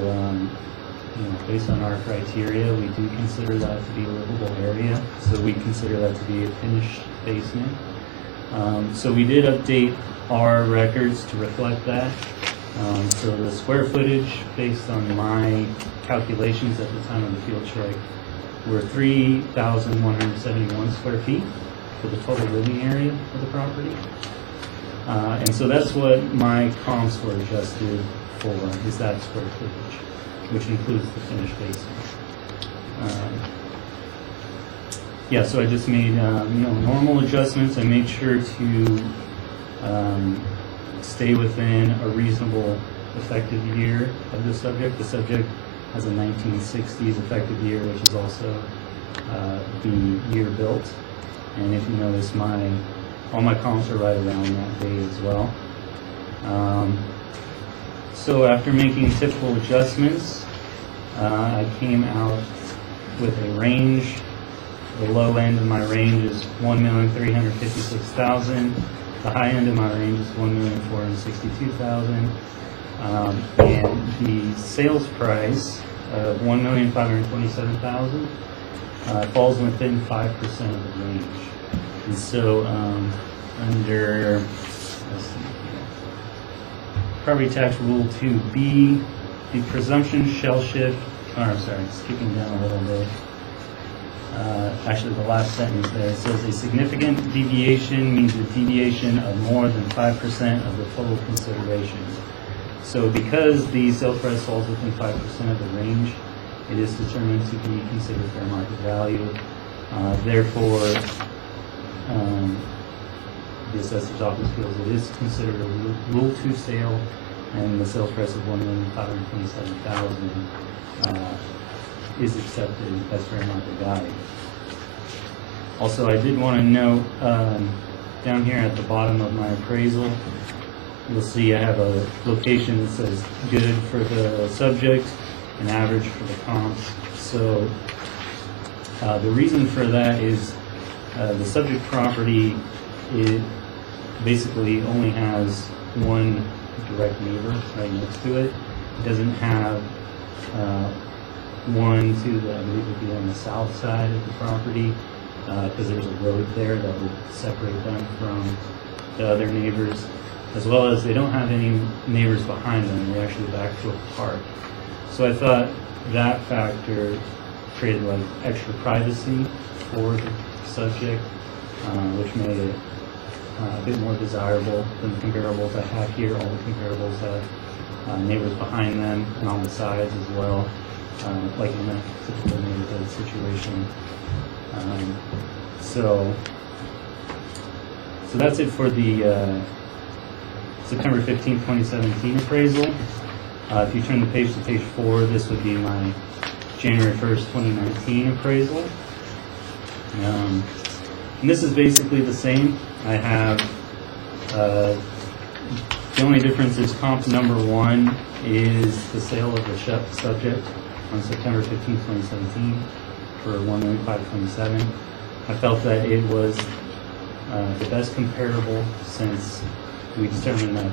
based on our criteria, we do consider that to be a livable area. So we consider that to be a finished basement. So we did update our records to reflect that. So the square footage, based on my calculations at the time of the field check, were 3,171 square feet for the total living area of the property. And so that's what my comps were adjusted for, is that square footage, which includes the finished basement. So I just made normal adjustments. I made sure to stay within a reasonable effective year of the subject. The subject has a 1960s effective year, which is also the year built. And if you notice, all my comps are right around that date as well. So after making typical adjustments, I came out with a range. The low end of my range is $1,356,000. The high end of my range is $1,462,000. And the sales price of $1,527,000 falls within 5% of the range. And so under property tax rule 2B, the presumption shall shift, skipping down a little bit. Actually, the last sentence there, it says a significant deviation means a deviation of more than 5% of the total consideration. So because the sales price falls within 5% of the range, it is determined to be considered fair market value. Therefore, the assessor's office feels it is considered a Rule 2 sale, and the sales price of $1,527,000 is accepted as fair market value. Also, I did want to note down here at the bottom of my appraisal, you'll see I have a location that says good for the subject and average for the comps. So The reason for that is the subject property, it basically only has one direct neighbor right next to it. It doesn't have one to the, I believe would be on the south side of the property, because there's a road there that would separate them from the other neighbors, as well as they don't have any neighbors behind them. They're actually back to a park. So I thought that factor created like extra privacy for the subject, which made it a bit more desirable than the comparables I have here. All the comparables have neighbors behind them and on the sides as well, like in a typical neighborhood situation. So that's it for the September 15, 2017 appraisal. If you turn the page to page 4, this would be my January 1st, 2019 appraisal. And this is basically the same. I have, the only difference is comp number 1 is the sale of the subject on September 15, 2017 for $1,527,000. I felt that it was the best comparable since we determined that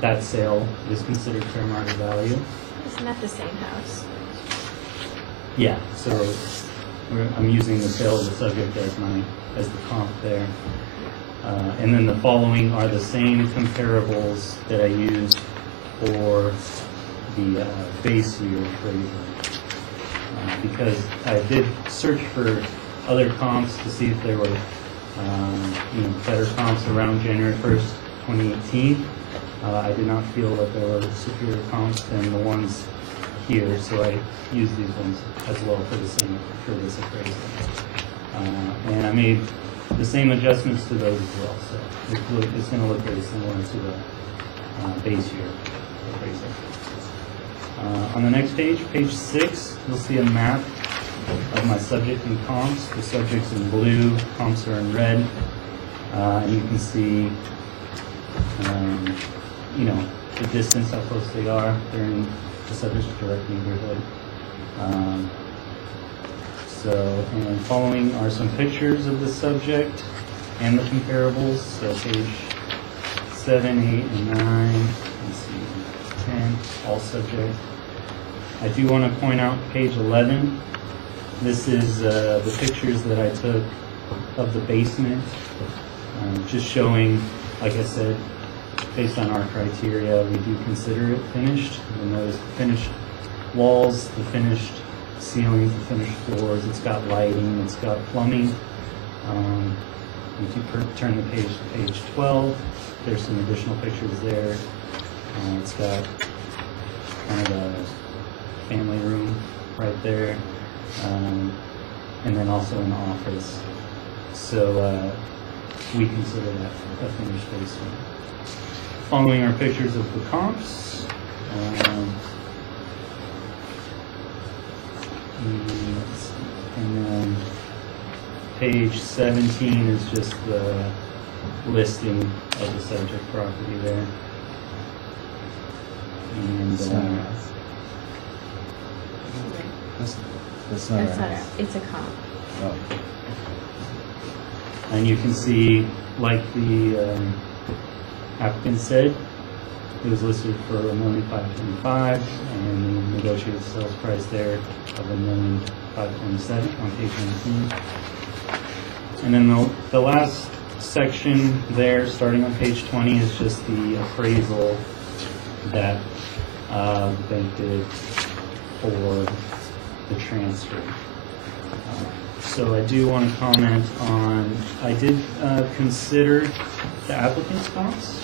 that sale is considered fair market value. Isn't that the same house? Yeah, so I'm using the sale of the subject as the comp there. And then the following are the same comparables that I used for the base year appraisal. Because I did search for other comps to see if there were better comps around January 1st, 2018. I did not feel that there were superior comps than the ones here, so I used these ones as well for this appraisal. And I made the same adjustments to those as well, so it's going to look very similar to the base year appraisal. On the next page, page 6, you'll see a map of my subject and comps. The subject's in blue, comps are in red, and you can see the distance, how close they are. They're in the subject's direct neighborhood. And following are some pictures of the subject and the comparables. So page 7, 8, and 9, let's see, 10, all subject. I do want to point out page 11. This is the pictures that I took of the basement, just showing, like I said, based on our criteria, we do consider it finished. You'll notice the finished walls, the finished ceilings, the finished floors. It's got lighting, it's got plumbing. If you turn the page to page 12, there's some additional pictures there. It's got kind of a family room right there, and then also an office. So we consider that a finished basement. Following are pictures of the comps. And then page 17 is just the listing of the subject property there. And That's not That's not it's a comp. Oh. And you can see, like the applicant said, it was listed for $1,525,000, and the negotiated sales price there of $1,527,000 on page 19. And then the last section there, starting on page 20, is just the appraisal that the bank did for the transfer. So I do want to comment on, I did consider the applicant's comps.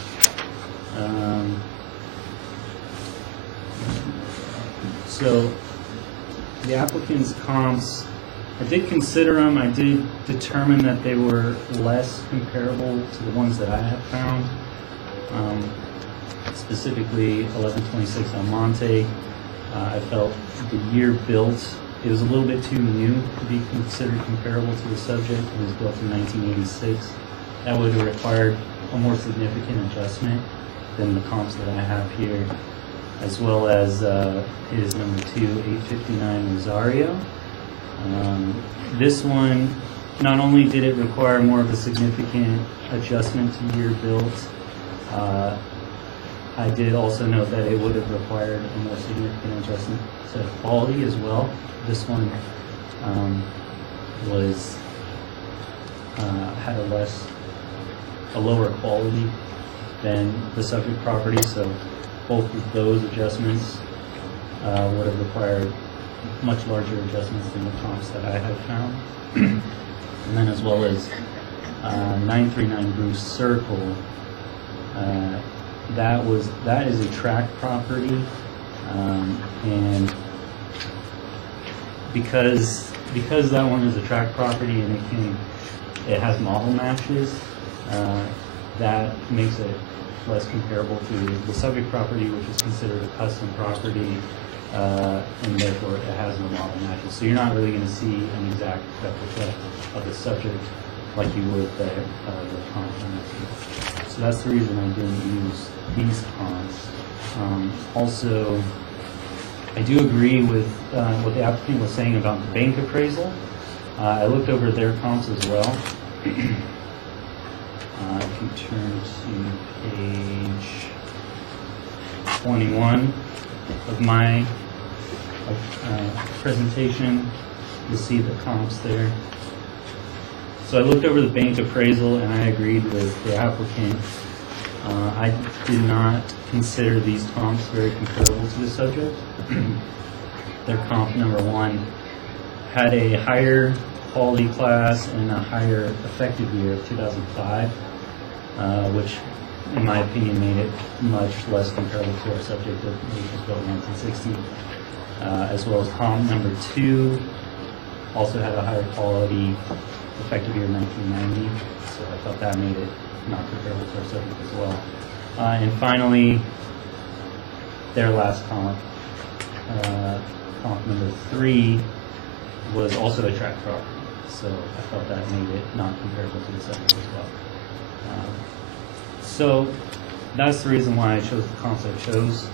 So the applicant's comps, I did consider them. I did determine that they were less comparable to the ones that I have found. Specifically 1126 Almonte. I felt the year built, it was a little bit too new to be considered comparable to the subject. It was built in 1986. That would have required a more significant adjustment than the comps that I have here, as well as his number 2, 859 Rosario. This one, not only did it require more of a significant adjustment to year built, I did also note that it would have required a more significant adjustment to quality as well. This one had a lower quality than the subject property, so both of those adjustments would have required much larger adjustments than the comps that I had found. And then as well as 939 Bruce Circle, that is a tract property, and because that one is a tract property and it has model matches, that makes it less comparable to the subject property, which is considered a custom property, and therefore it has no model matches. So you're not really going to see an exact replica of the subject like you would the comp. So that's the reason I didn't use these comps. Also, I do agree with what the applicant was saying about the bank appraisal. I looked over their comps as well. If you turn to page 21 of my presentation, you'll see the comps there. So I looked over the bank appraisal and I agreed with the applicant. I did not consider these comps very comparable to the subject. Their comp number 1 had a higher quality class and a higher effective year of 2005, which in my opinion made it much less comparable to our subject, which was built in 1960. As well as comp number 2 also had a higher quality effective year 1990, so I thought that made it not comparable to our subject as well. And finally, their last comp, comp number 3, was also a tract property, so I felt that made it not comparable to the subject as well. So that's the reason why I chose the comps I chose.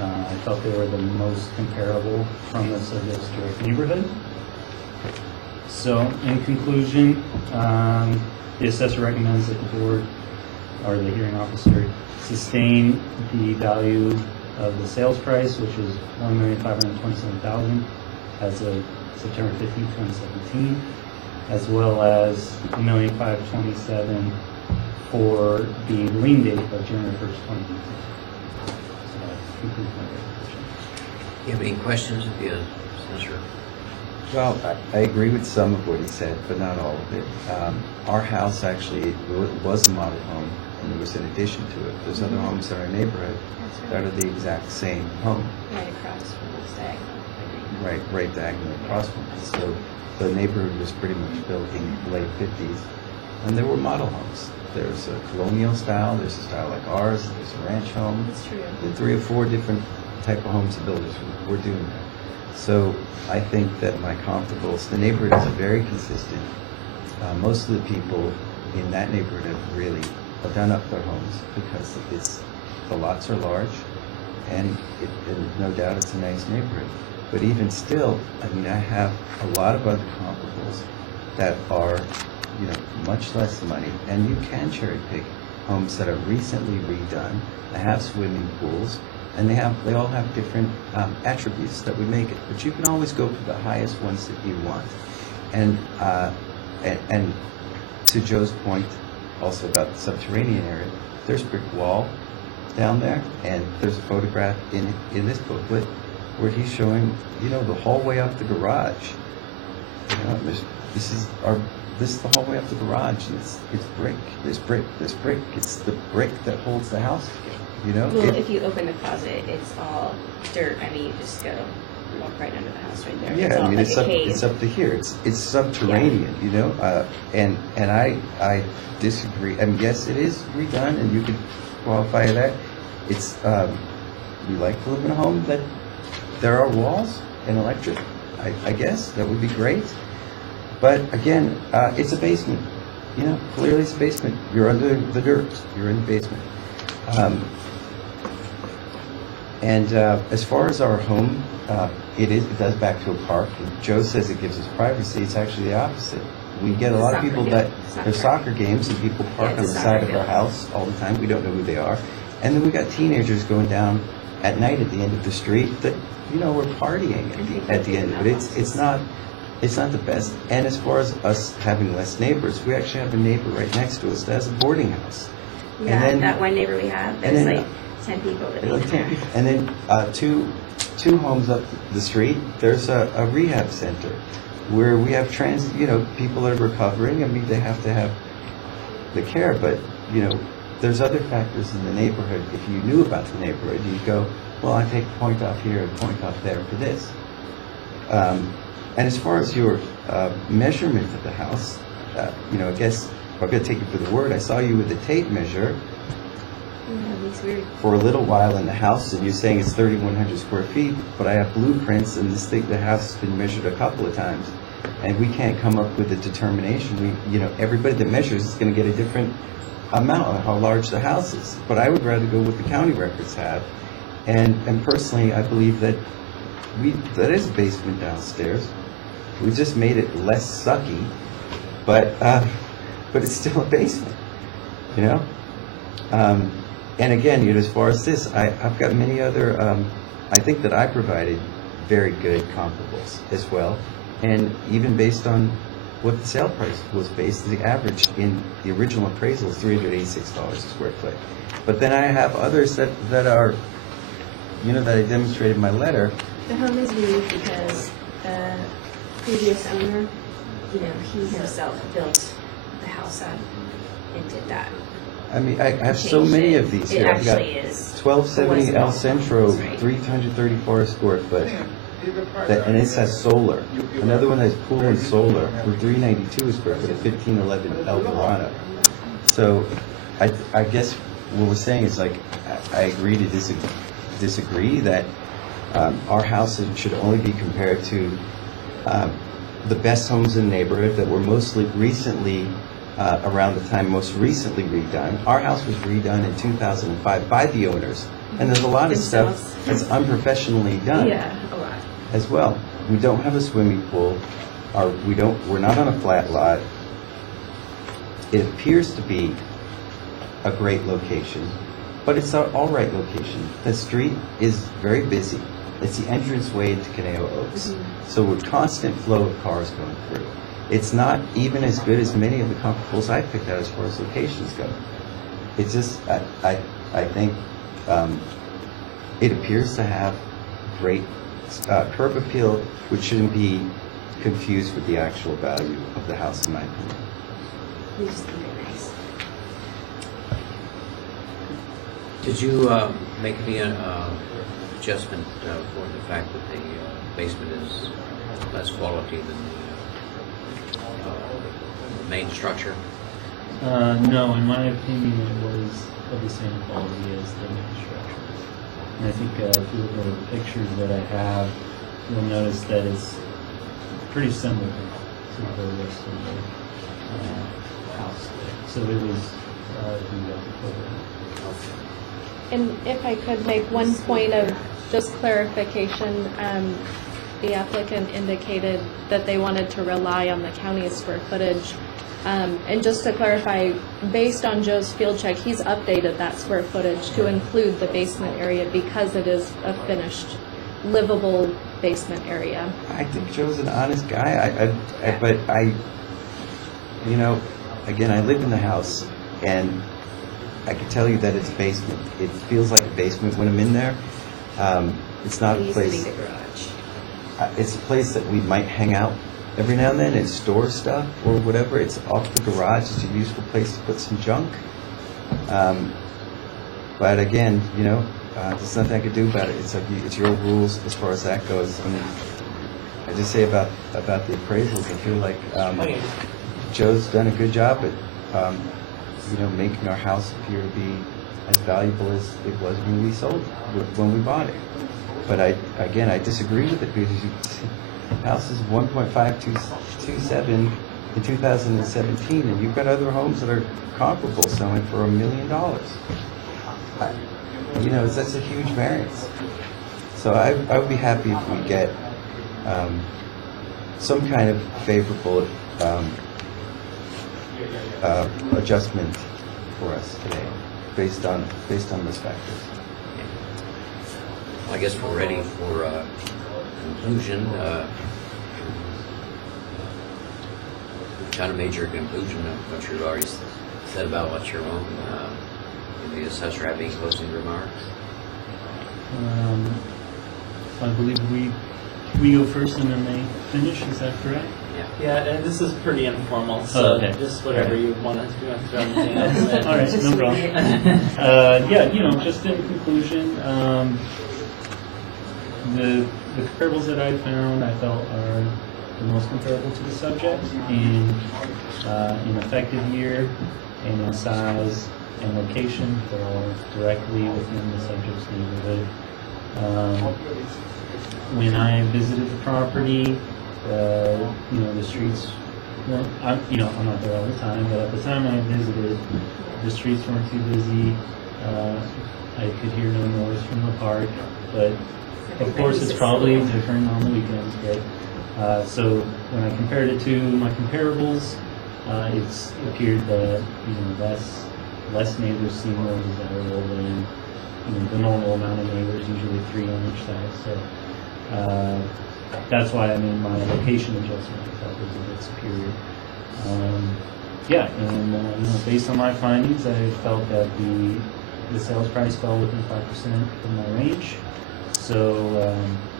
I felt they were the most comparable from the subject's direct neighborhood. So in conclusion, the assessor recommends that the board or the hearing officer sustain the value of the sales price, which is $1,527,000 as of September 15, 2017, as well as $1,527,000 for the lien date of January 1st, 2018. So that concludes my presentation. Do you have any questions of the assessor? Well, I agree with some of what he said, but not all of it. Our house actually was a model home, and there was an addition to it. There's other homes in our neighborhood that are the exact same home. Right across from the diagonal. Right diagonally across from us. So the neighborhood was pretty much built in the late 50s, and there were model homes. There's a colonial style, there's a style like ours, there's a ranch home. That's true. And 3 or 4 different type of homes and builders were doing that. So I think that my comparables, the neighborhood is very consistent. Most of the people in that neighborhood have really done up their homes because the lots are large, and no doubt it's a nice neighborhood. But even still, I mean, I have a lot of other comparables that are, much less money, and you can cherry pick homes that are recently redone, that have swimming pools, and they all have different attributes that would make it. But you can always go for the highest ones that you want. And to Joe's point, also about the subterranean area, there's brick wall down there, and there's a photograph in this booklet where he's showing, the hallway up the garage. This is the hallway up the garage, and it's brick. There's brick. It's the brick that holds the house together. Well, if you open the closet, it's all dirt. I mean, you just go walk right under the house right there. Yeah, all I mean, like it's a up cave. to here. It's subterranean, and I disagree. I mean, yes, it is redone, and you could qualify that. It's we like to live in a home that there are walls and electric. I guess that would be great. But again, it's a basement. Clearly it's a basement. You're under the dirt. You're in the basement. And as far as our home, it does back to a park. Joe says it gives us privacy. It's actually the opposite. We get a lot of Soccer people game. that, Soccer. there's soccer games and people park Yeah, on the it's a side soccer of our field. house all the time. We don't know who they are. And then we got teenagers going down at night at the end of the street that, you know, we're partying at the end of it. It's not the best. And as far as us having less neighbors, we actually have a neighbor right next to us that has a boarding house. Yeah, then- that one neighbor we have, and there's then- like 10 people that Like live 10 there. people. And then two homes up the street, there's a rehab center where we have people that are recovering. I mean, they have to have the care, but, you know, there's other factors in the neighborhood. If you knew about the neighborhood, you'd go, well, I take a point off here and a point off there for this. And as far as your measurement of the house, you know, I guess I'm going to take you for the word. I saw you with a tape measure Yeah, these weird. for a little while in the house, and you're saying it's 3,100 square feet, but I have blueprints, and the house has been measured a couple of times, and we can't come up with a determination. Everybody that measures is going to get a different amount of how large the house is. But I would rather go with the county records have, and personally, I believe that that is a basement downstairs. We just made it less sucky, but it's still a basement, you know. And again, as far as this, I've got many other, I think that I provided very good comparables as well. And even based on what the sale price was based, the average in the original appraisal is $386 a square foot. But then I have others that are, that I demonstrated in my letter. The home is unique because the previous owner, he himself built the house up and did that. I mean, I have so Changed many it. of these It here. I've got actually is. 1270 El was- Centro, That's right. 334 square foot. And it has solar. Another one has pool and solar for 392 square foot at 1511 El Dorado. So I guess what we're saying is, like, I agree to disagree that our houses should only be compared to the best homes in the neighborhood that were mostly recently, around the time most recently redone. Our house was redone in 2005 by the owners, and there's a lot of stuff Themselves. that's unprofessionally done Yeah, a lot. as well. We don't have a swimming pool, we're not on a flat lot. It appears to be a great location, but it's an all right location. The street is very busy. It's the entranceway into Conejo Oaks. So with constant flow of cars going through. It's not even as good as many of the comparables I picked out as far as locations go. It's just, I think it appears to have great curb appeal, which shouldn't be confused with the actual value of the house, in my opinion. We just think they're nice. Did you make any adjustment for the fact that the basement is less quality than the main structure? No, in my opinion, it was of the same quality as the main structure. And I think if you look at the pictures that I have, you'll notice that it's pretty similar to the rest of the house. So it was the equivalent. And if I could make one point of just clarification, the applicant indicated that they wanted to rely on the county's square footage. And just to clarify, based on Joe's field check, he's updated that square footage to include the basement area because it is a finished, livable basement area. I think Joe's an honest guy, but again, I live in the house, and I can tell you that it's a basement. It feels like a basement when I'm in there. It's not It a used to be place. the garage. It's a place that we might hang out every now and then and store stuff or whatever. It's off the garage. It's a useful place to put some junk. But again, there's nothing I could do about it. It's your rules as far as that goes. I mean, I just say about the appraisals, I feel like Joe's done a good job at making our house appear to be as valuable as it was when we bought it. But I disagree with it, because the house is 1.527 in 2017, and you've got other homes that are comparable selling for $1 million. you know, that's a huge variance. So I would be happy if we get some kind of favorable adjustment for us today, based on those factors. I guess we're ready for conclusion. Kind of made your conclusion of what you've already said about what you're on. The assessor have any closing remarks? I believe we go first and then they finish, is that correct? Yeah, and this is pretty informal, so okay. just whatever you want to throw anything else in. All right, no problem. Yeah, you know, just in conclusion, the comparables that I found, I felt are the most comparable to the subject in effective year and in size and location. They're all directly within the subject's neighborhood. When I visited the property, you know, the streets weren't, I'm not there all the time, but at the time I visited, the streets weren't too busy. I could hear no noise from the park, but of course it's probably different on the weekends. But so when I compared it to my comparables, it's appeared that, you know, less neighbors seem more desirable than, you know, the normal amount of neighbors, usually 3 on each side. So that's why I made my location adjustment. I thought it was a bit superior. Yeah, and you know, based on my findings, I felt that the sales price fell within 5% of my range. So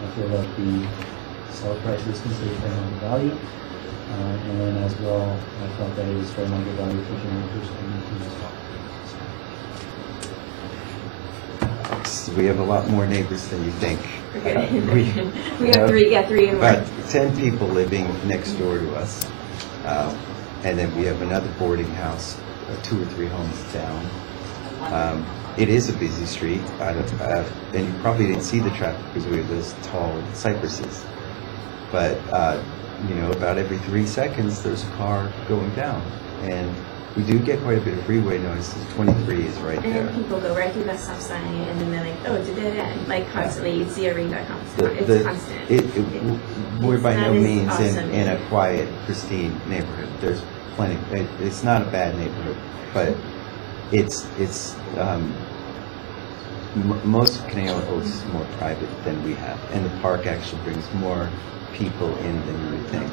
I feel that the sales price is considered fair market value. And then as well, I felt that it was fair market value for general perspective as well. We have a lot more neighbors than you think. We have 3 in about one. 10 people living next door to us. And then we have another boarding house 2 or 3 homes down. It is a busy street, and you probably didn't see the traffic because we have those tall cypresses. But you know, about every 3 seconds there's a car going down, and we do get quite a bit of freeway noise. 23 is right And there. then people go right through that stop sign, and then they're like, oh, it's a dead end. Like constantly, you'd see a ring.com. It's constant. We're by That no is means awesome. in a quiet, pristine neighborhood. There's plenty. It's not a bad neighborhood, but it's most of Conejo is more private than we have, and the park actually brings more people in than you would think.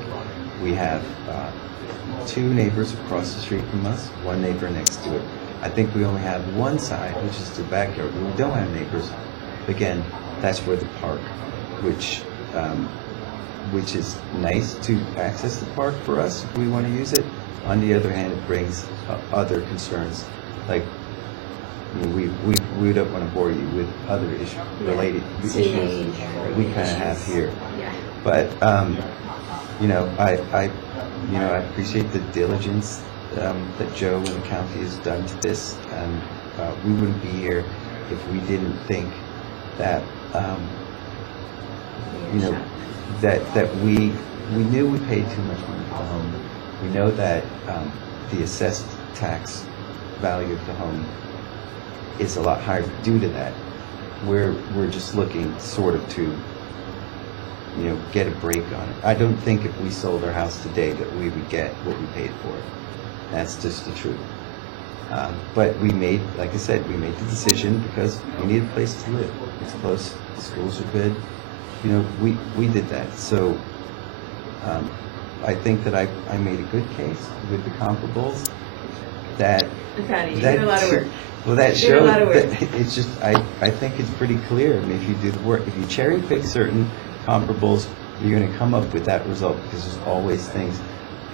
We have 2 neighbors across the street from us, 1 neighbor next to it. I think we only have one side, which is the backyard, where we don't have neighbors. Again, that's where the park, which is nice to access the park for us if we want to use it. On the other hand, it brings other concerns, like we don't want to bore you with other related issues we kind of have here. Yeah. But you know, I appreciate the diligence that Joe and the county has done to this. We wouldn't be here if we didn't think that you know, that we knew we paid too much money for the home. We know that the assessed tax value of the home is a lot higher due to that. We're just looking sort of to, you know, get a break on it. I don't think if we sold our house today that we would get what we paid for it. That's just the truth. But we made, like I said, we made the decision because we need a place to live. It's close, the schools are good. You know, we did that. So I think that I made a good case with the comparables. That I'm proud of you. You did a lot of work. Well, that You did a lot shows of work. that it's just, I think it's pretty clear. I mean, if you do the work, if you cherry pick certain comparables, you're going to come up with that result because there's always things.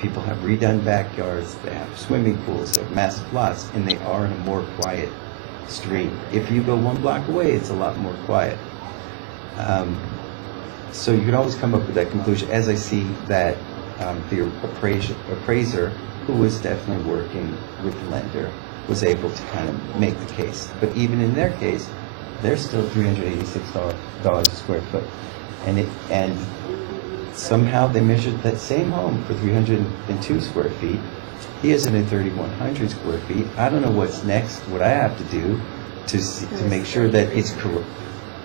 People have redone backyards, they have swimming pools, they have massive lots, and they are in a more quiet street. If you go 1 block away, it's a lot more quiet. So you can always come up with that conclusion. As I see that the appraiser, who was definitely working with the lender, was able to kind of make the case. But even in their case, they're still $386 a square foot. And somehow they measured that same home for 302 square feet. He has it at 3,100 square feet. I don't know what's next, what I have to do, to make sure that it's correct.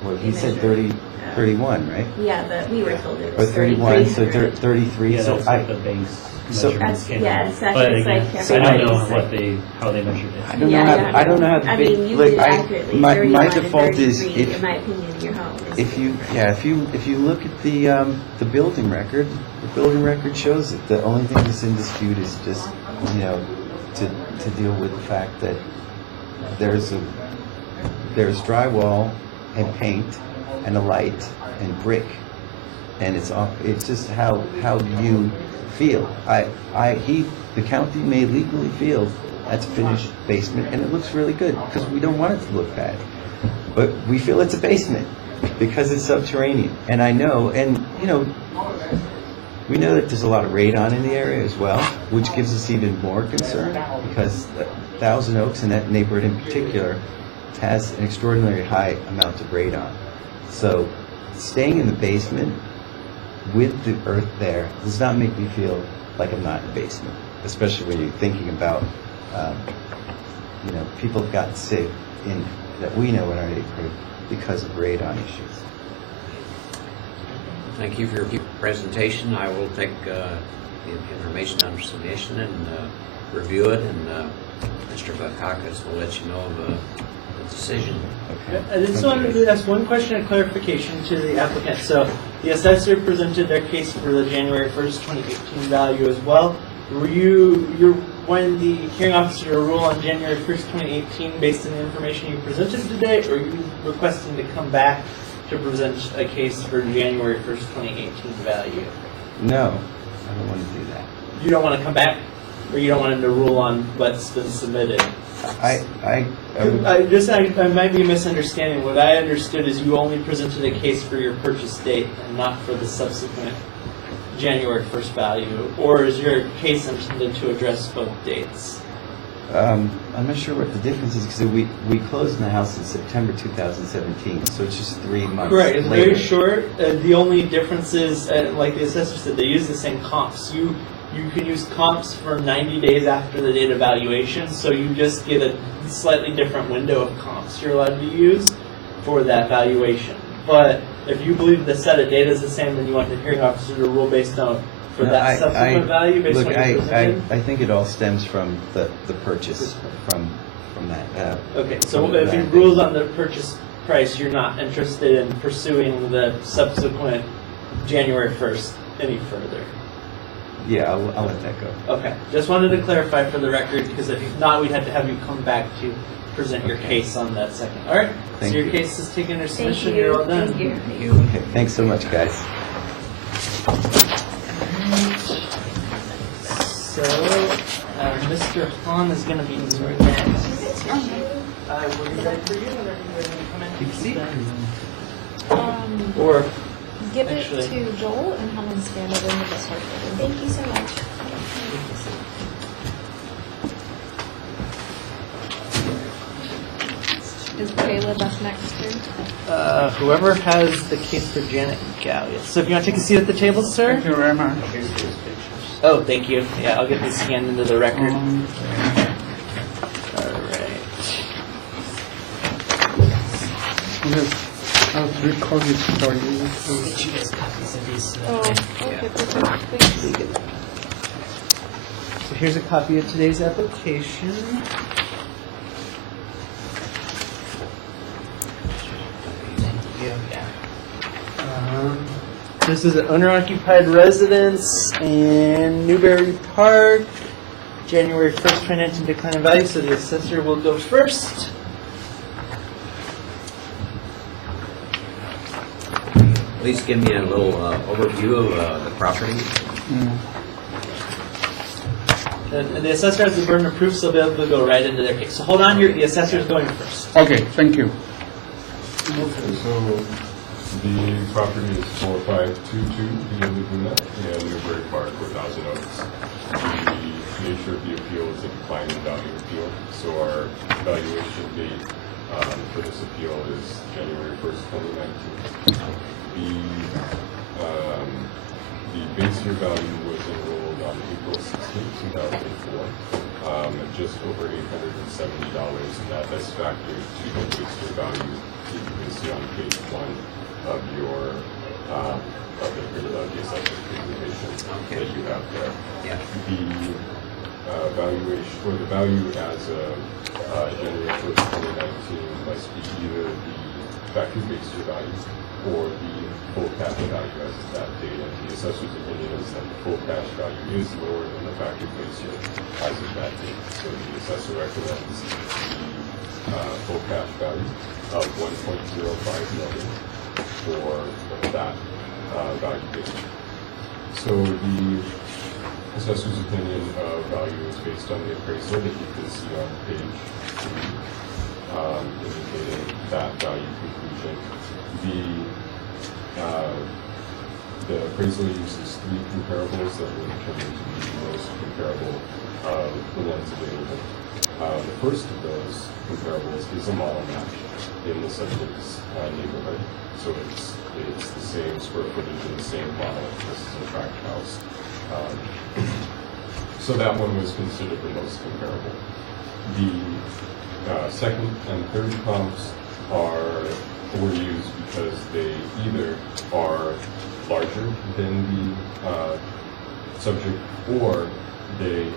Well, he said 31, right? Yeah, but we were told it Or was 31, so 33. 33, Yeah, so that's I, like the base so- measurement That's, scale. yes, that's But just again, like so I don't know everybody's. how they measured it. I don't know Yeah, how, yeah. I don't know how I the mean, big, you look, did I, accurately. my 31 to default is 33, if, in my opinion, your home is. if you look at the building record shows it. The only thing that's in dispute is just, to deal with the fact that there's drywall and paint and a light and brick, and it's just how you feel. The county may legally feel that's a finished basement, and it looks really good because we don't want it to look bad, but we feel it's a basement because it's subterranean. And I know, we know that there's a lot of radon in the area as well, which gives us even more concern because Thousand Oaks and that neighborhood in particular has an extraordinarily high amount of radon. So staying in the basement with the earth there does not make me feel like I'm not in the basement, especially when you're thinking about, people have gotten sick that we know in our neighborhood because of radon issues. Thank you for your presentation. I will take the information under submission and review it, and Mr. Bakakis will let you know of the decision. Okay. I just wanted to ask one question of clarification to the applicant. So the assessor presented their case for the January 1st, 2018 value as well. You're wanting the hearing officer to rule on January 1st, 2018 based on the information you presented today, or are you requesting to come back to present a case for January 1st, 2018 value? No, I don't want to do that. You don't want to come back, or you don't want him to rule on what's been submitted? I might be misunderstanding. What I understood is you only presented a case for your purchase date and not for the subsequent January 1st value, or is your case intended to address both dates? I'm not sure what the difference is because we closed on the house in September 2017, so it's just 3 months Correct. It's later. very short. The only difference is, like the assessor said, they use the same comps. You can use comps for 90 days after the date of valuation, so you just get a slightly different window of comps you're allowed to use for that valuation. But if you believe the set of data is the same, then you want the hearing officer to rule based on for that subsequent value based on what you presented? I think it all stems from the purchase from that. Okay, so if he rules on the purchase price, you're not interested in pursuing the subsequent January 1st any further? Yeah, I'll let that go. Okay, just wanted to clarify for the record, because if not, we'd have to have you come back to present your case on that second. All right, Thank so your you. case is taken under Thank submission. you. You're all done. Thank you. Okay, thanks so much, guys. So, Mr. Hahn is going to be next. Were you ready for you? Whenever you're ready to come in. Keep seat. Or Give Actually- it to Joel and have him scan it into the source. Thank you so much. Is Caleb up next too? whoever has the case for Janet Gallia. So if you want to take a seat at the table, sir. Thank you very much. Oh, thank you. Yeah, I'll get these scanned into the record. All right. I'll record it for you. Oh, okay, perfect. Thanks. So here's a copy of today's application. This is an owner-occupied residence in Newberry Park. January 1st, 2019 decline in value, so the assessor will go first. Please give me a little overview of the property. And the assessor has the burden of proof, so they'll be able to go right into their case. So hold on, the assessor's going first. Okay, thank you. Okay, so the property is 4522 Laguna in Newbury Park, 4,000 Oaks. The nature of the appeal is a decline in value appeal, so our valuation date for this appeal is January 1st, 2019. The base year value was enrolled on April 16, 2004, at just over $870, and that is factored to the base year value that you can see on page 1 of your the assessment presentation that you have there. Yeah. The valuation, or the value as generated for 2019 must be either the factory base year value or the full cash value as of that date. And the assessor's opinion is that the full cash value is lower than the factory base year as of that date. So the assessor recommends the full cash value of $1.05 million for that value date. So the assessor's opinion of value is based on the appraisal that you can see on page 3, indicating that value conclusion. The appraisal uses 3 comparables that were determined to be the most comparable of the ones available. The first of those comparables is a model match in the subject's neighborhood. So it's the same square footage and the same model. This is a tract house. So that one was considered the most comparable. The second and third comps were used because they either are larger than the subject or they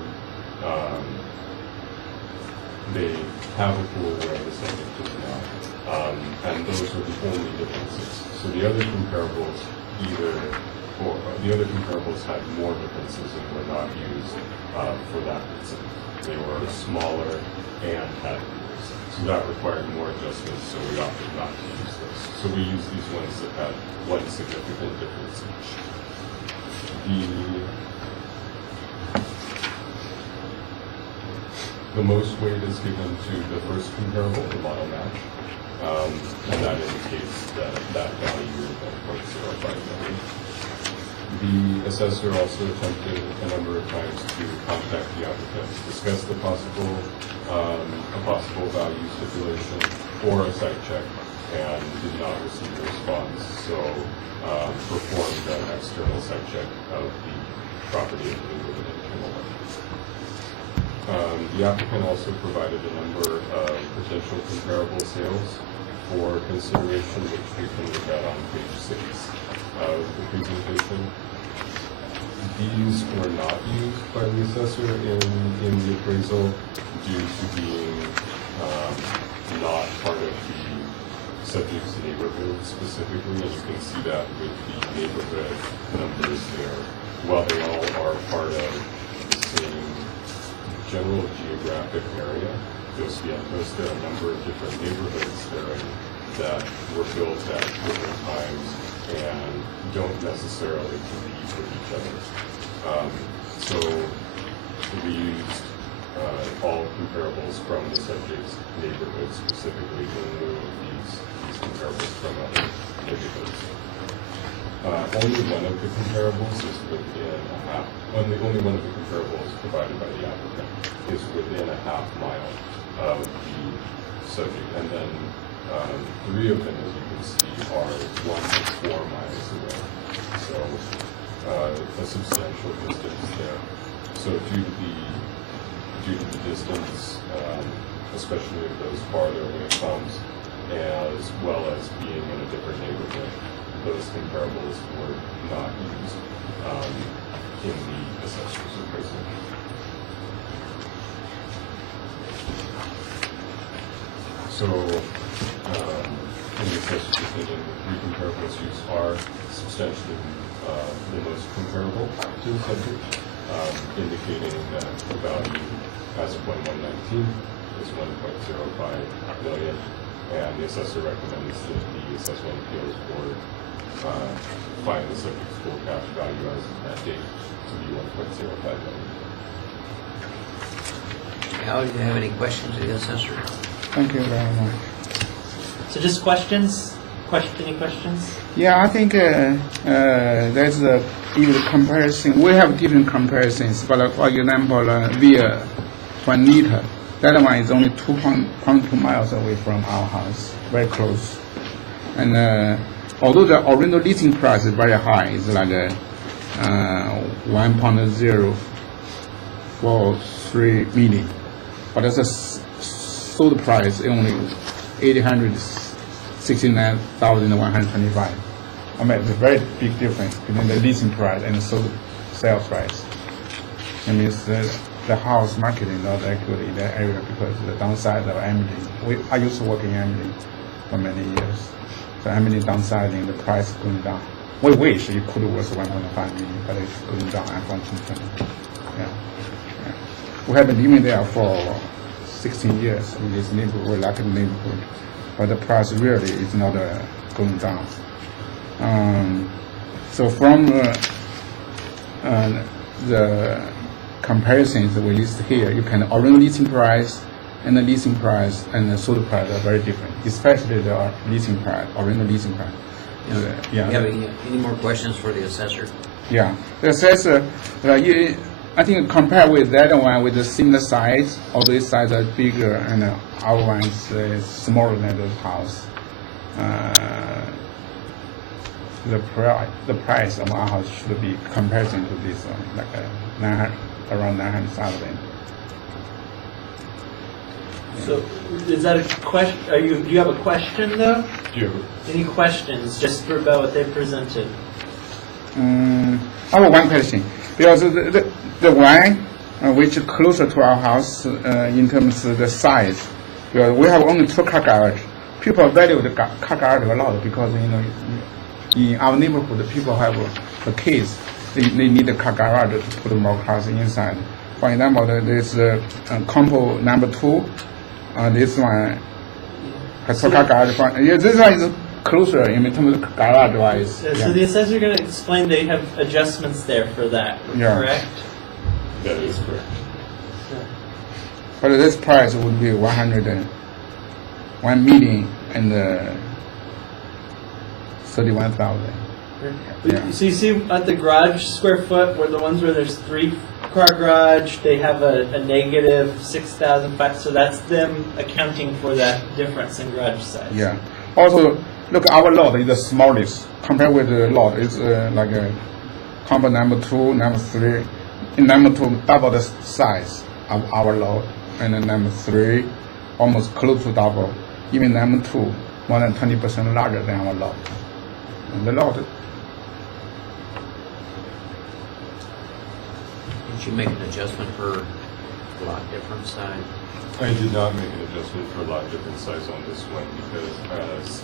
have a pool where the subject does not. And those are the only differences. So the other comparables had more differences and were not used for that reason. They were smaller and had rules. So that required more adjustments, so we opted not to use those. So we used these ones that had one significant difference each. The most weight is given to the first comparable, the model match, and that indicates that value of 1.05 million. The assessor also attempted a number of times to contact the applicant to discuss a possible value stipulation or a site check, and did not receive a response. So performed an external site check of the property of the neighborhood in Kimmelman. The applicant also provided a number of potential comparable sales for consideration, which we can look at on page 6 of the presentation. These were not used by the assessor in the appraisal due to being not part of the subject's neighborhood specifically, and you can see that with the neighborhood numbers there. While they all are part of the same general geographic area, Dos Vientos, there are a number of different neighborhoods there that were built at different times and don't necessarily compete with each other. So we used all comparables from the subject's neighborhood specifically in lieu of these comparables from other neighborhoods. Only one of the comparables is within a half. Only one of the comparables provided by the applicant is within a half mile of the subject, and then 3 of them, as you can see, are 1 to 4 miles away. So a substantial distance there. So due to the distance, especially if those farther when it comes, as well as being in a different neighborhood, those comparables were not used in the assessor's appraisal. So, in the assessor's opinion, the 3 comparables used are substantially the most comparable to the subject, indicating that the value as of 1/1/19 is 1.05 million, and the assessor recommends that the Assessment Appeals Board find the subject's full cash value as of that date to be 1.05 million. Al, do you have any questions of the assessor? Thank you very much. So just questions? Any questions? Yeah, I think there's even comparison. We have different comparisons, but for example, via Juanita, that one is only 2.2 miles away from our house, very close. And although the original leasing price is very high, it's like 1.043 million, but the sold price is only 869,125. I mean, it's a very big difference between the leasing price and the sold sales price. It means the house market is not that good in that area because the downside of Emily. I used to work in Emily for many years. So Emily downsizing, the price is going down. We wish it could worth 1.5 million, but it's going down unfortunately. Yeah. We have been living there for 16 years in this neighborhood, we like the neighborhood, but the price really is not going down. So from the comparisons we list here, you can original leasing price and the leasing price and the sold price are very different, especially the leasing price, original leasing price. You have any more questions for the assessor? Yeah, the assessor, I think compared with that one with the similar size, although this size are bigger and our one is smaller than this house. The price of our house should be comparison to this one, like around 900,000. So, is that a question? Do you have a question though? Yeah. Any questions just about what they presented? I have one question because the one which is closer to our house in terms of the size, because we have only 2 car garage. People value the car garage a lot because in our neighborhood, the people have the kids. They need a car garage to put more cars inside. For example, there's compo number 2. This one has 2 car garage. This one is closer in terms of garage wise. So the assessor is going to explain they have adjustments there for that, correct? That is correct. But this price would be 1 million and 31,000. Yeah. So you see at the garage square foot, where the ones where there's 3-car garage, they have a negative 6,005. So that's them accounting for that difference in garage size. Yeah. Also, look, our lot is the smallest compared with the lot. It's like a combo number 2, number 3. In number 2, double the size of our lot, and then number 3, almost close to double. Even number 2, more than 20% larger than our lot. And the lot. Did you make an adjustment for lot difference size? I did not make an adjustment for lot difference size on this one because as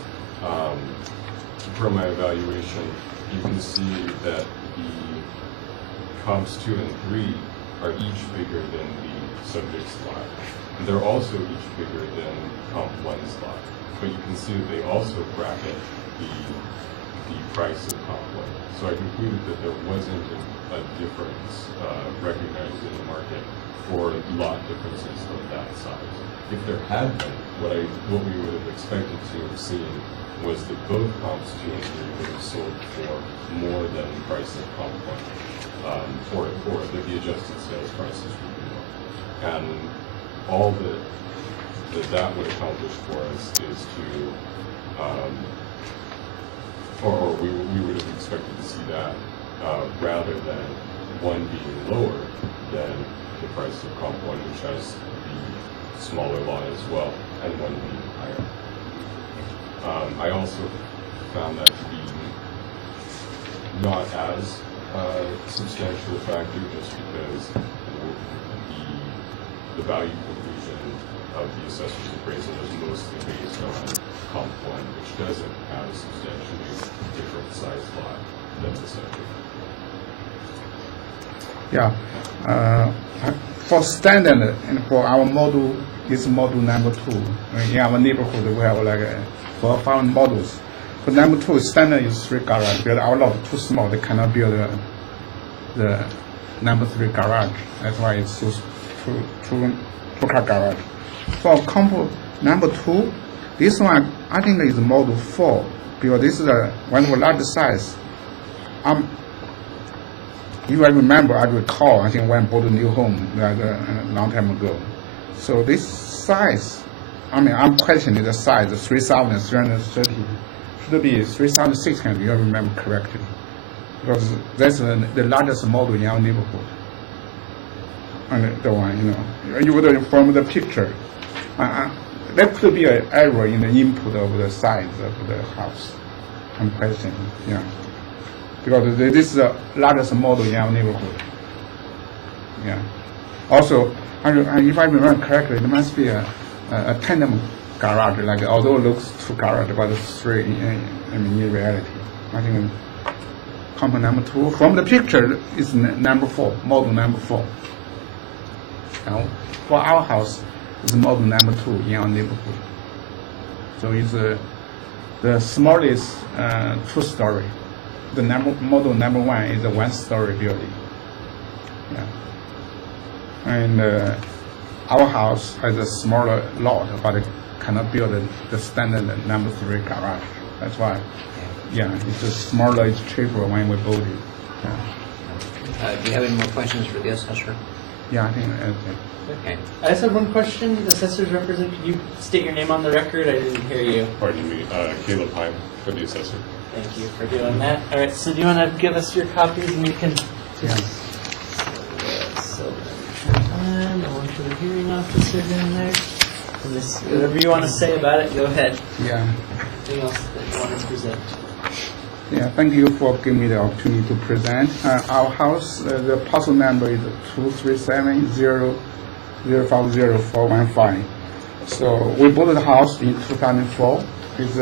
from my evaluation, you can see that the comps 2 and 3 are each bigger than the subject's lot. They're also each bigger than comp 1's lot. But you can see that they also bracket the price of comp 1. So I concluded that there wasn't a difference recognized in the market for lot differences of that size. If there had been, what we would have expected to have seen was that both comps 2 and 3 would have sold for more than the price of comp 1, or that the adjusted sales prices would be more. And all that would accomplish for us is to, or we would have expected to see that rather than one being lower than the price of comp 1, which has the smaller lot as well, and one being higher. I also found that to be not as substantial a factor just because the value conclusion of the assessor's appraisal is mostly based on comp 1, which doesn't have a substantially different size lot than the subject. Yeah. For standard and for our model, this model number 2. In our neighborhood, we have like 4 or 5 models. For number 2, standard is 3 garage. Because our lot is too small, they cannot build the number 3 garage. That's why it's so two-car garage. For compo number 2, this one I think is model 4 because this is one of the largest size. If I remember, I recall, I think when I bought a new home a long time ago. So this size, I'm questioning the size, 3,330. Should be 3,600, if I remember correctly. because that's the largest model in our neighborhood. And the one, you would from the picture, there could be an error in the input of the size of the house comparison, yeah. Because this is the largest model in our neighborhood. Yeah. Also, if I remember correctly, there must be a tandem garage, like although it looks two garage, but it's three in reality. I think compound number 2 from the picture is number 4, model number 4. Now, for our house, it's model number 2 in our neighborhood. So it's the smallest 2-story. The model number 1 is a 1-story building. Yeah. And our house has a smaller lot, but it cannot build the standard number 3 garage. That's why, yeah, it's smaller, it's cheaper when we build it. Yeah, Do you have any more questions for the assessor? yeah, I think that's it. Okay. I just have one question. The assessor's representative, could you state your name on the record? I didn't hear you. Pardon me, Caleb Heim for the assessor. Thank you for doing that. All right, so do you want to give us your copies and you can Yeah. So, and one for the hearing officer down there. And this, whatever you want to say about it, go ahead. Yeah. Anything else that you want to present? Yeah, thank you for giving me the opportunity to present. Our house, the parcel number is 237-050-415. So we bought the house in 2004. It's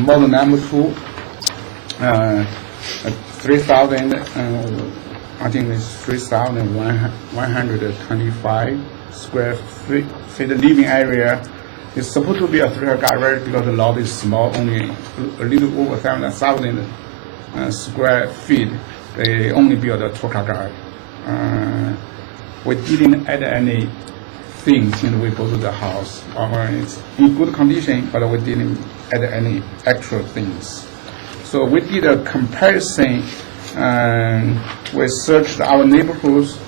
model number 2, 3,000. I think it's 3,125 square feet. The living area is supposed to be a 3-car garage because the lot is small, only a little over 7,000 square feet. They only build a 2-car garage. We didn't add any things since we bought the house. It's in good condition, but we didn't add any extra things. So we did a comparison. We searched our neighborhoods,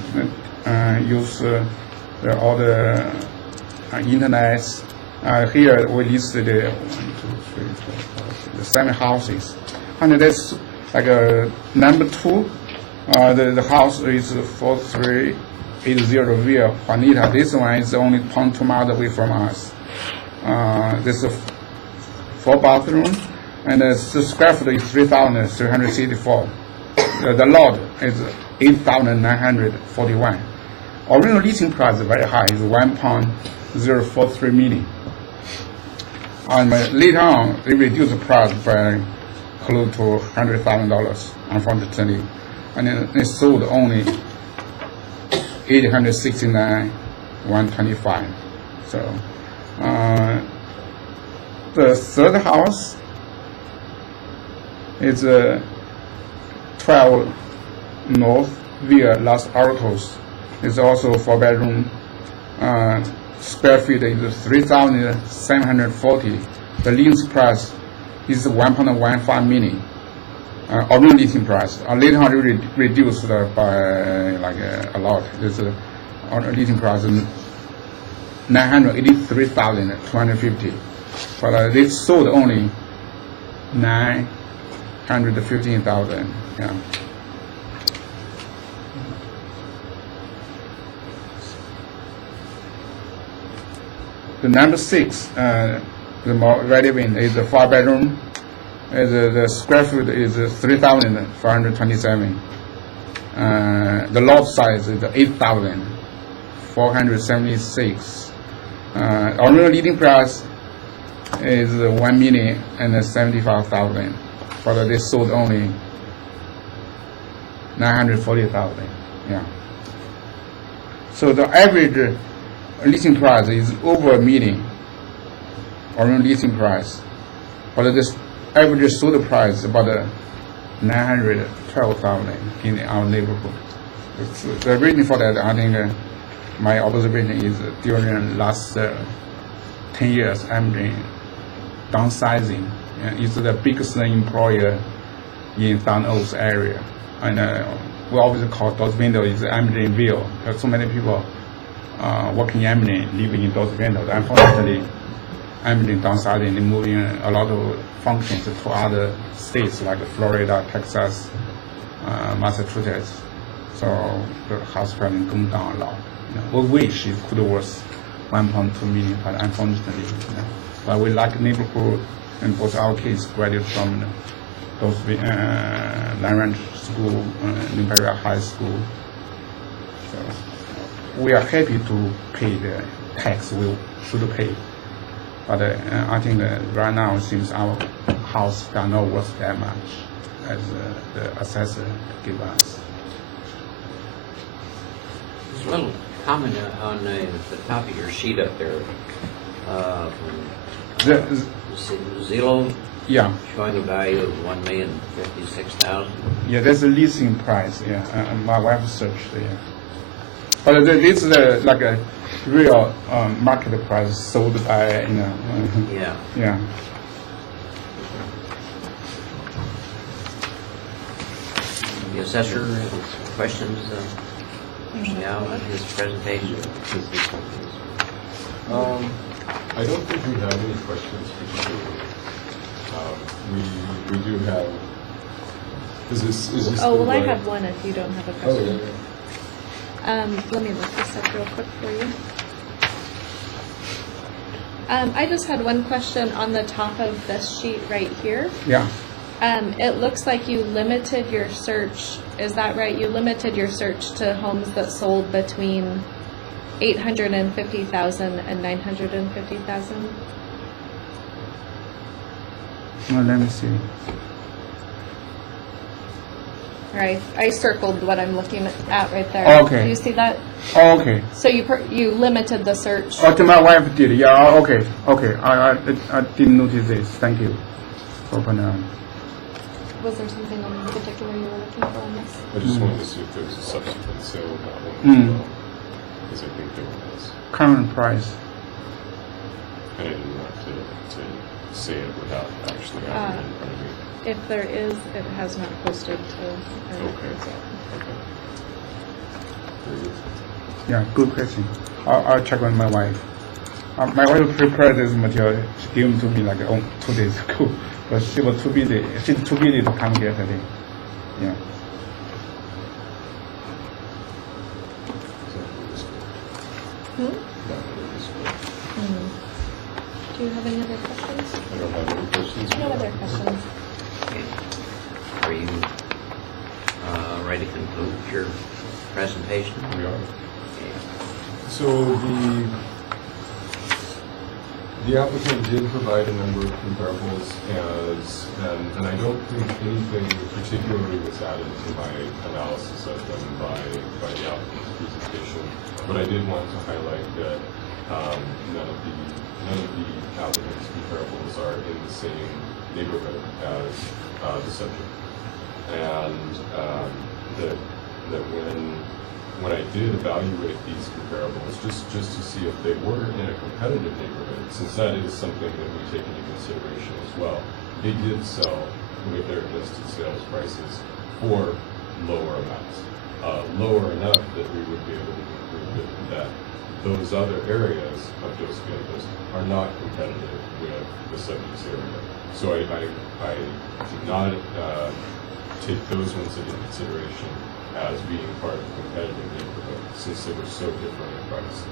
use all the internet. Here we listed 1, 2, 3, 4, 5, 7 houses, and that's like number 2. The house is 4380 Via Juanita. This one is only 0.2 miles away from us. This is 4 bathroom, and the square foot is 3,364. The lot is 8,941. Original leasing price is very high, it's 1.043 million. And later on, they reduced the price by close to $100,000, unfortunately. And then they sold only 869,125. So the third house is 12 North Via Los Altos. It's also 4-bedroom. Square feet is 3,740. The lease price is 1.15 million. Original leasing price. Later on, reduced by like a lot. This leasing price is 983,250. But they sold only 915,000. Yeah. The number 6, the more relevant, is a 4-bedroom. The square foot is 3,427. The lot size is 8,476. Original leading price is 1,075,000, but they sold only 940,000. Yeah. So the average leasing price is over $1 million, original leasing price, but this average sold price is about 912,000 in our neighborhood. The reason for that, I think my observation is during the last 10 years, Amgen downsizing. It's the biggest employer in San Oaks area, and we always call Dos Windows is Amgenville. There's so many people working in Amgen, living in those windows. Unfortunately, Emily downsizing and moving a lot of functions to other states like Florida, Texas, Massachusetts. So the house value come down a lot. We wish it could worth 1.2 million, but unfortunately, but we like neighborhood, and both our kids graduate from those Land Ranch School, Imperial High School. So we are happy to pay the tax we should pay. But I think that right now, since our house are not worth that much, as the assessor give us. There's a little comment on the top of your sheet up there. The, Zillow yeah, showing a value of $1,056,000. yeah, that's the leasing price. Yeah, my wife searched. Yeah, but this is like a real market price sold by Yeah. yeah. The assessor, questions? Yeah, his presentation. I don't think we have any questions particularly. We do have, is this? Oh, the well, I right- have one if you don't have a Oh, question. yeah. Let me look this up real quick for you. I just had one question on the top of this sheet right here. Yeah. It looks like you limited your search, is that right? You limited your search to homes that sold between 850,000 and 950,000? Well, let me see. Right, I circled what I'm looking at right there. Okay. Do you see that? Oh, okay. So you limited the search. Okay, my wife did. Yeah. Okay. Okay. I didn't notice this. Thank you for pointing out. Was there something in particular you were looking for on this? I just wanted to see if there was a subsequent sale of that one as well, because I think there was. Current price. And I didn't want to say it without actually having it in front of me. If there is, it has not posted to. Okay. Okay. Very good. Yeah. Good question. I'll check with my wife. My wife prepared this material. She gave it to me like 2 days ago, but she was too busy. She's too busy to come here today. Yeah. Do you have any other questions? I don't have any questions. No other questions. Okay. Are you ready to conclude your presentation? We are. Okay. So the applicant did provide a number of comparables, and I don't think anything particularly was added to my analysis of them by the applicant's presentation. But I did want to highlight that none of the applicant's comparables are in the same neighborhood as the subject, and that when I did evaluate these comparables, just to see if they were in a competitive neighborhood, since that is something that we take into consideration as well, they did sell with their listed sales prices for lower amounts, lower enough that we would be able to conclude that those other areas of Dos Vientos are not competitive with the subject's area. So I did not take those ones into consideration as being part of the competitive neighborhood, since they were so different in price.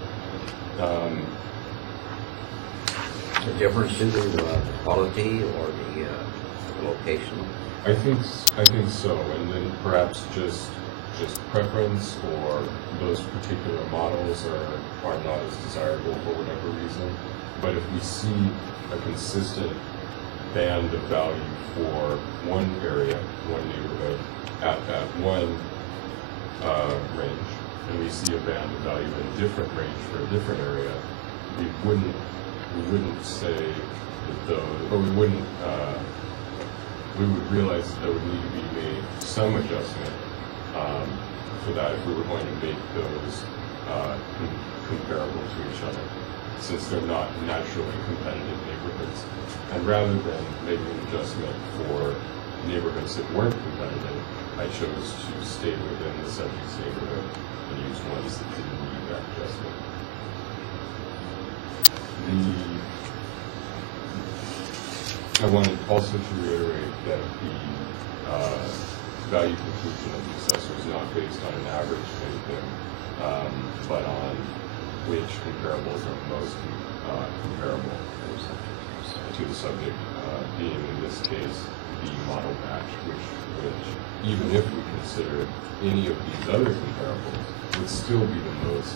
The difference due to the quality or the location? I think so, and then perhaps just preference, or those particular models are not as desirable for whatever reason. But if we see a consistent band of value for one area, one neighborhood, at one range, and we see a band of value in a different range for a different area, we wouldn't say that those, or we would realize that there would need to be made some adjustment for that if we were going to make those comparable to each other, since they're not naturally competitive neighborhoods. And rather than making an adjustment for neighborhoods that weren't competitive, I chose to stay within the subject's neighborhood and use ones that didn't need that adjustment. I wanted also to reiterate that the value conclusion of the assessor is not based on an average anything, but on which comparables are most comparable to the subject, being in this case the model match, which even if we consider any of these other comparables, would still be the most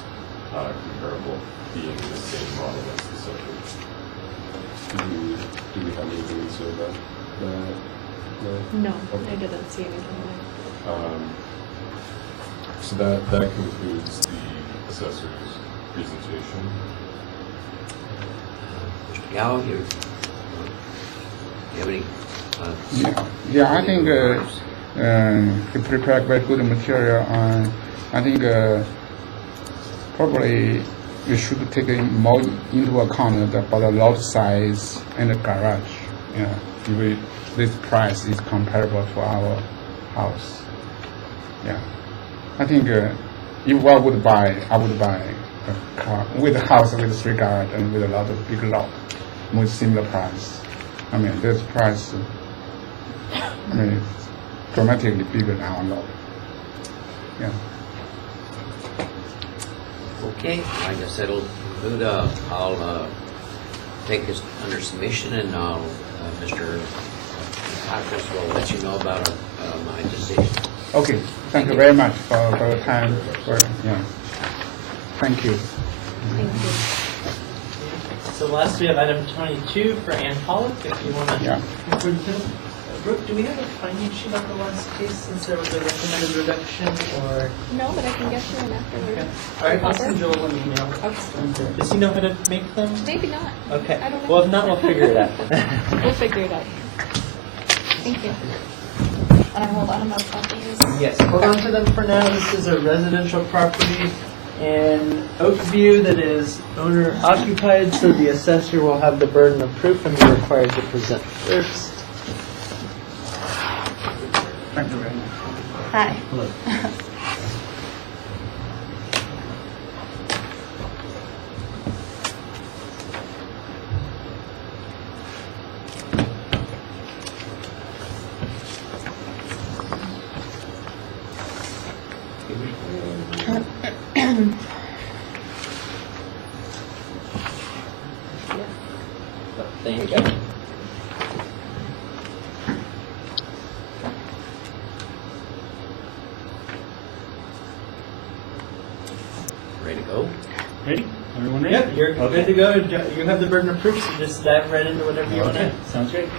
comparable, being the same model as the subject. Do we have anything to say about that? No, Okay. I didn't see anything there. So that concludes the assessor's presentation. Mr. Gallo, you have any? Yeah, I think he prepared very good material. I think probably you should take more into account about the lot size and the garage. Yeah, if this price is comparable to our house. Yeah, I think if I would buy a car with a house with 3 garage and with a lot of big lot with similar price. I mean, this price, dramatically bigger than our lot. Yeah. Okay, like I said, it'll conclude, I'll take this under submission, and I'll, Mr. Cacos will let you know about my decision. Okay, thank you very much for your time. Thank you. Thank you. So last we have item 22 for Ann Pollock, if you want to. Yeah. Brooke, do we have a finding sheet on the last case since there was a recommended reduction, or? No, but I can get you one afterward. Okay. All right, I'll send Joel an email. Okay. Does he know how to make them? Maybe not. Okay. I don't know. Well, if not, we'll figure it out. We'll figure it out. Thank you. And I hold on about copies. Yes, hold on to them for now. This is a residential property in Oakview that is owner occupied, so the assessor will have the burden of proof and be required to present first. Thank you very much. Hi. Hello. There you go. Ready to go? Ready? Everyone ready? Yep, you're good to go. You have the burden of proof, so just dive right into whatever you want Okay, to. sounds great.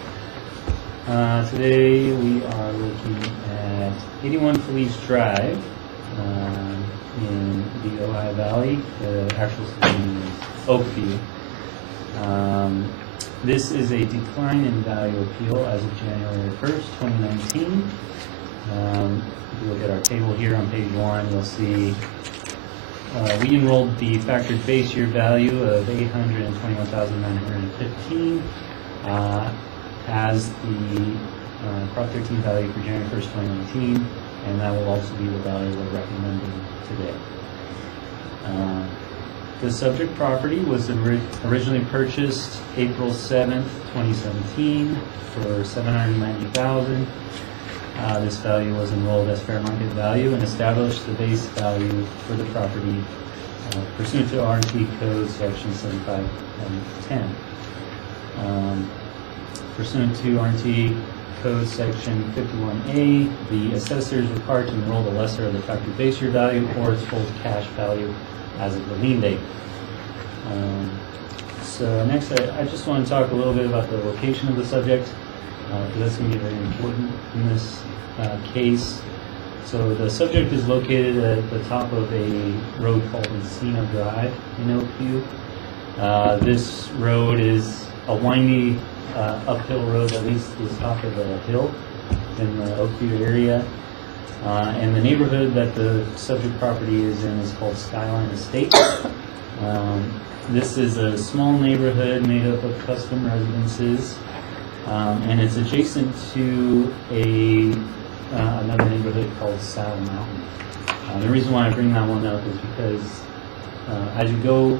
Today we are looking at 81 Felice Drive in the Ojai Valley. The actual name is Oakview. This is a decline in value appeal as of January 1st, 2019. If you look at our table here on page 1, you'll see we enrolled the factored base year value of $821,915 as the Prop 13 value for January 1st, 2019, and that will also be the value we're recommending today. The subject property was originally purchased April 7th, 2017 for $790,000. This value was enrolled as fair market value and established the base value for the property pursuant to R&T Code Section 7510. Pursuant to R&T Code Section 51A, the assessor is required to enroll the lesser of the factored base year value or its full cash value as of the lien date. So next, I just want to talk a little bit about the location of the subject, because that's going to be very important in this case. So the subject is located at the top of a road called Encino Drive in Oakview. This road is a windy uphill road that leads to the top of a hill in the Oakview area. And the neighborhood that the subject property is in is called Skyline Estates. This is a small neighborhood made up of custom residences, and it's adjacent to another neighborhood called Saddle Mountain. The reason why I bring that one up is because as you go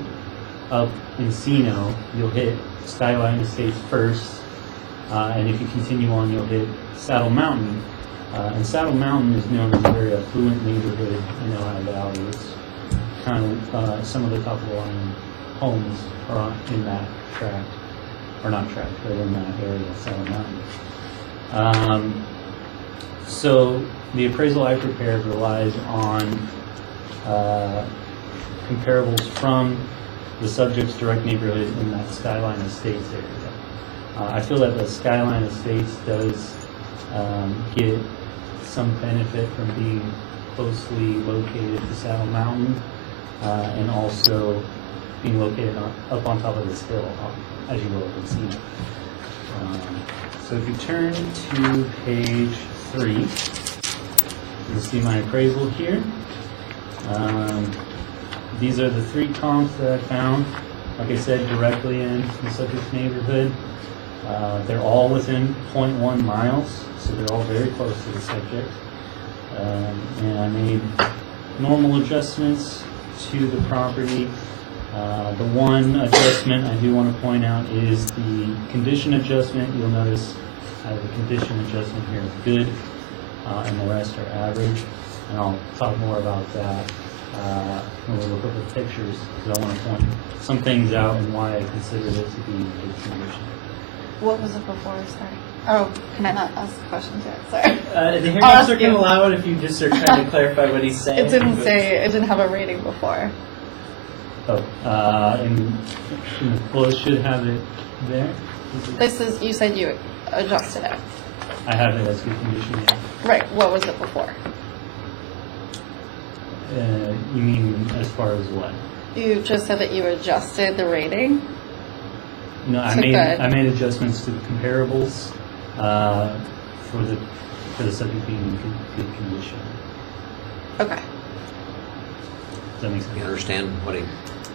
up Encino, you'll hit Skyline Estates first, And if you continue on, you'll hit Saddle Mountain. And Saddle Mountain is known as a very affluent neighborhood in Ohio Valley. It's kind of some of the top of the line homes are in that tract, or not tract, but in that area, Saddle Mountain. So the appraisal I prepared relies on comparables from the subject's direct neighborhood in that Skyline Estates area. I feel that the Skyline Estates does get some benefit from being closely located to Saddle Mountain and also being located up on top of this hill, as you will have seen. So if you turn to page 3, you'll see my appraisal here. These are the 3 comps that I found, like I said, directly in the subject's neighborhood. They're all within 0.1 miles, so they're all very close to the subject. And I made normal adjustments to the property. The one adjustment I do want to point out is the condition adjustment. You'll notice I have a condition adjustment here of good, and the rest are average. And I'll talk more about that when we look at the pictures, because I want to point some things out and why I consider it to be in good condition. What was it before? Sorry. Oh, can I not ask questions yet? Sorry. The hearing I'll officer ask can you. allow it if you just are trying to clarify what he's saying. It didn't say, it didn't have a rating before. Oh, well, it should have it there. This is, you said you adjusted it. I have it as good condition, yeah. Right, what was it before? You mean as far as what? You just said that you adjusted the rating. No, I So made good. adjustments to the comparables for the subject being in good condition. Okay. Does that make sense? You understand what he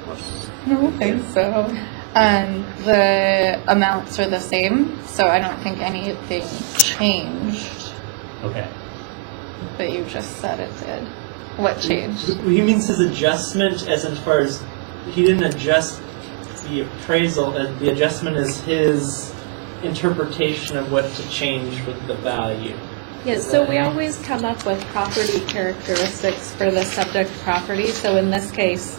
was? I don't think so. The amounts are the same, so I don't think anything changed, Okay. but you just said it did. What changed? He means his adjustment as far as he didn't adjust the appraisal. The adjustment is his interpretation of what to change with the value. Yes, so we always come up with property characteristics for the subject property. So in this case,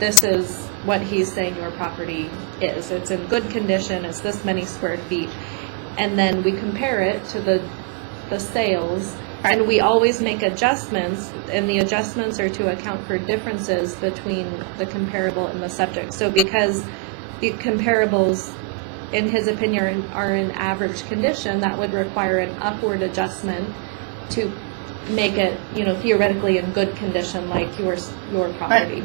this is what he's saying your property is. It's in good condition, it's this many square feet. And then we compare it to the sales, and we always make adjustments, and the adjustments are to account for differences between the comparable and the subject. So because the comparables, in his opinion, are in average condition, that would require an upward adjustment to make it, theoretically in good condition, like your property.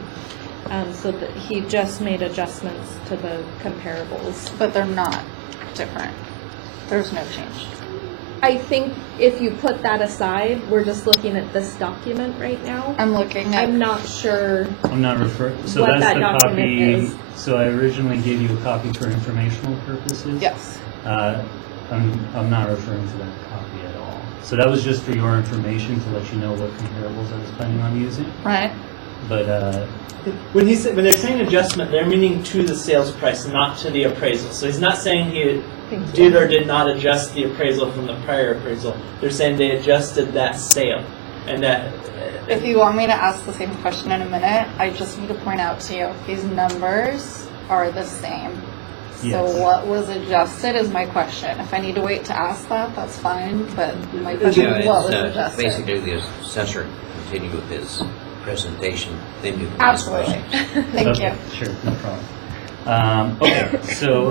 So that he just made adjustments to the comparables. But they're not different. There's no change. I think if you put that aside, we're just looking at this document right now. I'm looking at. I'm not sure. I'm not referring, so What that's that the document copy, is. so I originally gave you a copy for informational purposes. Yes. I'm not referring to that copy at all. So that was just for your information to let you know what comparables I was planning on using. Right. But, When they're saying adjustment, they're meaning to the sales price, not to the appraisal. So he's not saying he did or did not adjust the appraisal from the prior appraisal. They're saying they adjusted that sale, and that. If you want me to ask the same question in a minute, I just need to point out to you, these numbers are the same. So Yes. what was adjusted is my question. If I need to wait to ask that, that's fine, but my question is what was adjusted? Basically, the assessor continued with his presentation, then you can ask Absolutely. questions. Thank okay, you. sure, no problem. Okay, so,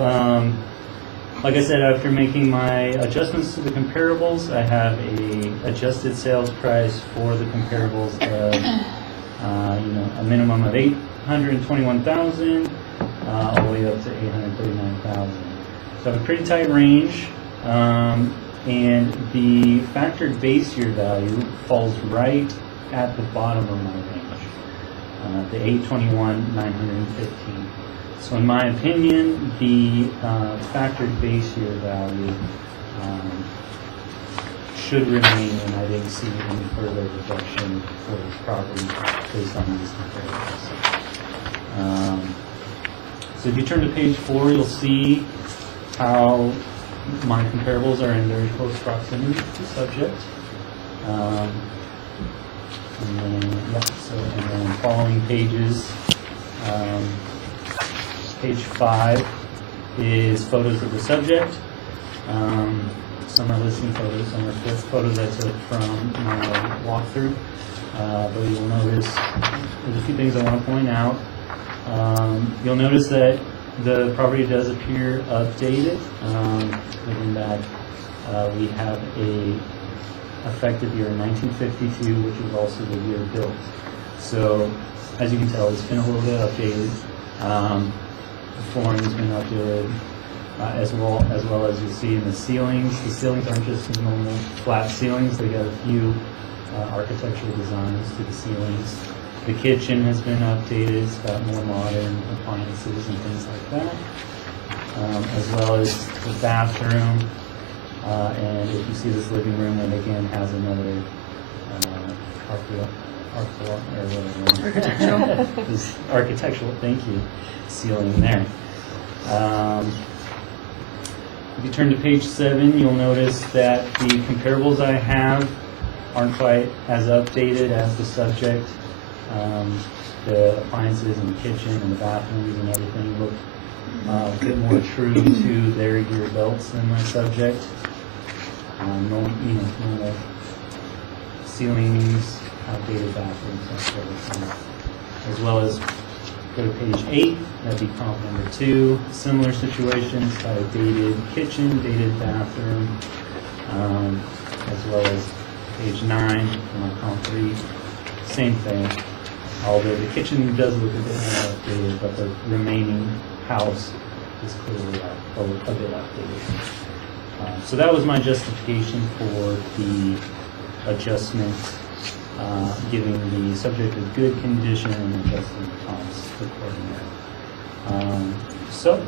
like I said, after making my adjustments to the comparables, I have a adjusted sales price for the comparables of, a minimum of $821,000, all the way up to $839,000. So I have a pretty tight range, and the factored base year value falls right at the bottom of my range, the $821,915. So in my opinion, the factored base year value should remain, and I didn't see any further reduction for this property based on these comparables. So if you turn to page 4, you'll see how my comparables are in very close proximity to the subject. And then, yeah, so, and then following pages, page 5 is photos of the subject. Some are listing photos, some are photos I took from my walkthrough. But you'll notice, there's a few things I want to point out. You'll notice that the property does appear updated, given that we have a effective year 1952, which is also the year built. So, as you can tell, it's been a little bit updated. The flooring's been updated, as well as you see in the ceilings. The ceilings aren't just normal flat ceilings; they got a few architectural designs to the ceilings. The kitchen has been updated; it's got more modern appliances and things like that, as well as the bathroom. And if you see this living room, it again has another architectural. This architectural, thank you, ceiling there. If you turn to page 7, you'll notice that the comparables I have aren't quite as updated as the subject. The appliances in the kitchen and the bathrooms and everything look a bit more true to their year belts than my subject. Normal ceilings, outdated bathrooms, that sort of thing. As well as go to page 8, that'd be comp number 2. Similar situations, got a dated kitchen, dated bathroom, as well as page 9 for my comp 3. Same thing. Although the kitchen does look a bit more updated, but the remaining house is clearly a bit outdated. So that was my justification for the adjustment, giving the subject a good condition and adjusting the comps accordingly. So,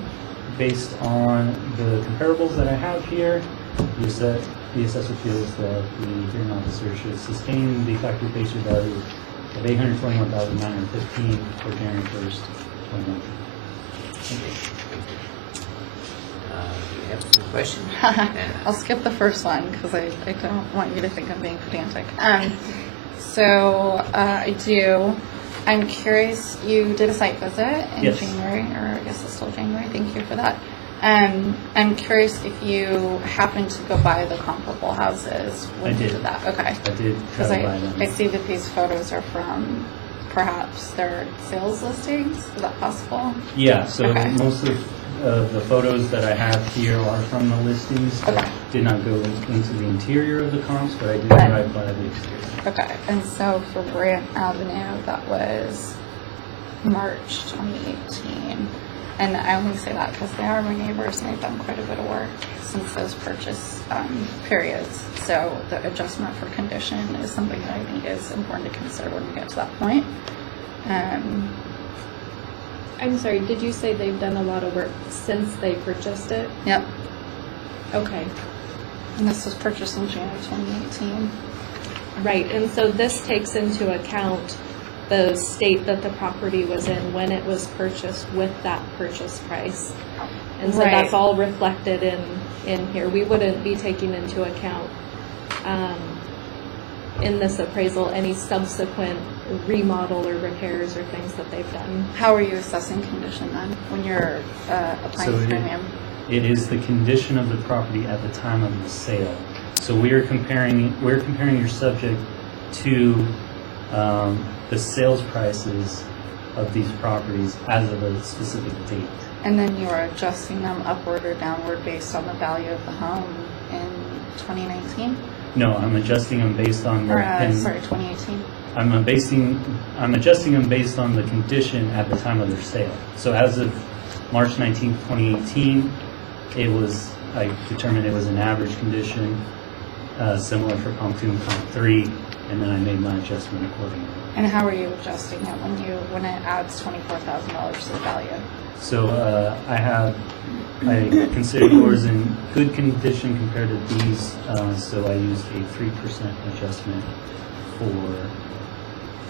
based on the comparables that I have here, the assessor feels that the hearing officer should sustain the factory face value of $821,915 for January 1st, 2019. Thank you. You have some questions? I'll skip the first one because I don't want you to think I'm being pedantic. So I do. I'm curious, you did a site visit in Yes. January, or I guess it's still January. Thank you for that. I'm curious if you happened to go by the comparable houses when I you did. did that. Okay. I did Because try to buy them. I see that these photos are from perhaps their sales listings. Is that possible? Yeah, so Okay. most of the photos that I have here are from the listings. I Okay. did not go into the interior of the comps, but I did drive by the exterior. Okay, and so for Brant Avenue, that was March 2018. And I only say that because they are my neighbors and they've done quite a bit of work since those purchase periods. So the adjustment for condition is something that I think is important to consider when we get to that point. I'm sorry, did you say they've done a lot of work since they purchased it? Yep, Okay. and this was purchased in January 2018. Right, and so this takes into account the state that the property was in when it was purchased with that purchase price. And so Right. that's all reflected in here. We wouldn't be taking into account in this appraisal any subsequent remodel or repairs or things that they've done. How are you assessing condition then when you're applying So the premium? It is the condition of the property at the time of the sale. So we're comparing your subject to the sales prices of these properties as of a specific date. And then you are adjusting them upward or downward based on the value of the home in 2019? No, I'm adjusting them based on Or, the, sorry, 2018? I'm adjusting them based on the condition at the time of their sale. So as of March 19th, 2018, I determined it was an average condition, similar for Comp 2 and Comp 3, and then I made my adjustment accordingly. And how are you adjusting it when it adds $24,000 to the value? So I consider yours in good condition compared to these, so I used a 3% adjustment for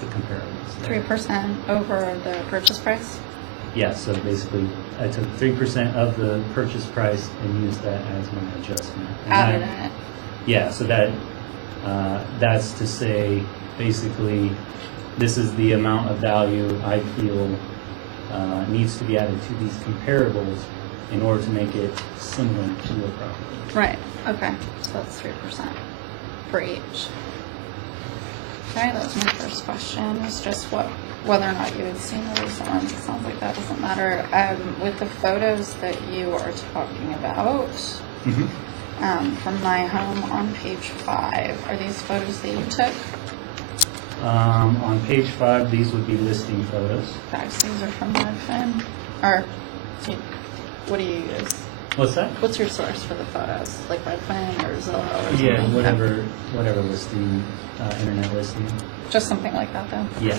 the comparables. 3% over the purchase price? Yeah, so basically, I took 3% of the purchase price and used that as my adjustment. And Added I- it. Yeah, so that's to say, basically, this is the amount of value I feel needs to be added to these comparables in order to make it similar to a property. Right, okay, so that's 3% for each. Okay, that's my first question, is just whether or not you had seen the recent ones. It sounds like that doesn't matter. With the photos that you are talking about, from my home on page 5, are these photos that you took? On page 5, these would be listing photos. Okay, so these are from Redfin, or, what do you use? What's that? What's your source for the photos? Like Redfin or Zillow or something? Yeah, whatever listing, internet listing. Just something like that, though? Yeah.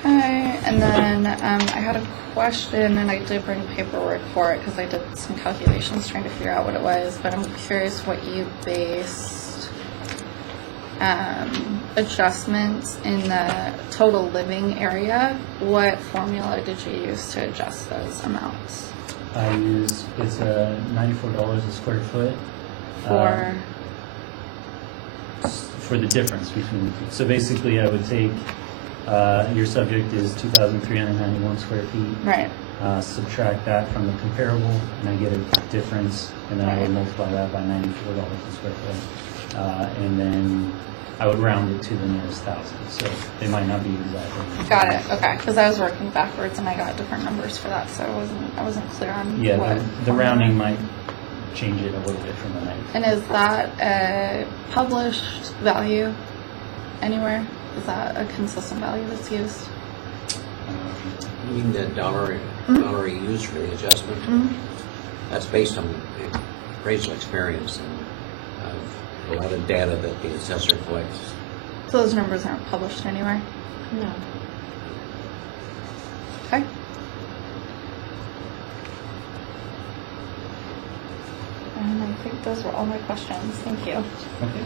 Okay, and then I had a question, and I did bring paperwork for it because I did some calculations trying to figure out what it was, but I'm curious what you based adjustments in the total living area. What formula did you use to adjust those amounts? It's $94 a square foot. For the difference between the two. So basically, I would take, your subject is 2,391 square feet. Right. Subtract that from the comparable, and I get a difference, and then I would multiply that by $94 a square foot. And then I would round it to the nearest thousand, so they might not be exactly. Got it, okay, because I was working backwards and I got different numbers for that, so I wasn't clear on Yeah, what. the rounding might change it a little bit from the night. And is that a published value anywhere? Is that a consistent value that's used? You mean the dollar you use for the adjustment? That's based on appraisal experience and a lot of data that the assessor collects. So those numbers aren't published anywhere? No. Okay. And I think those were all my questions. Thank you. Okay.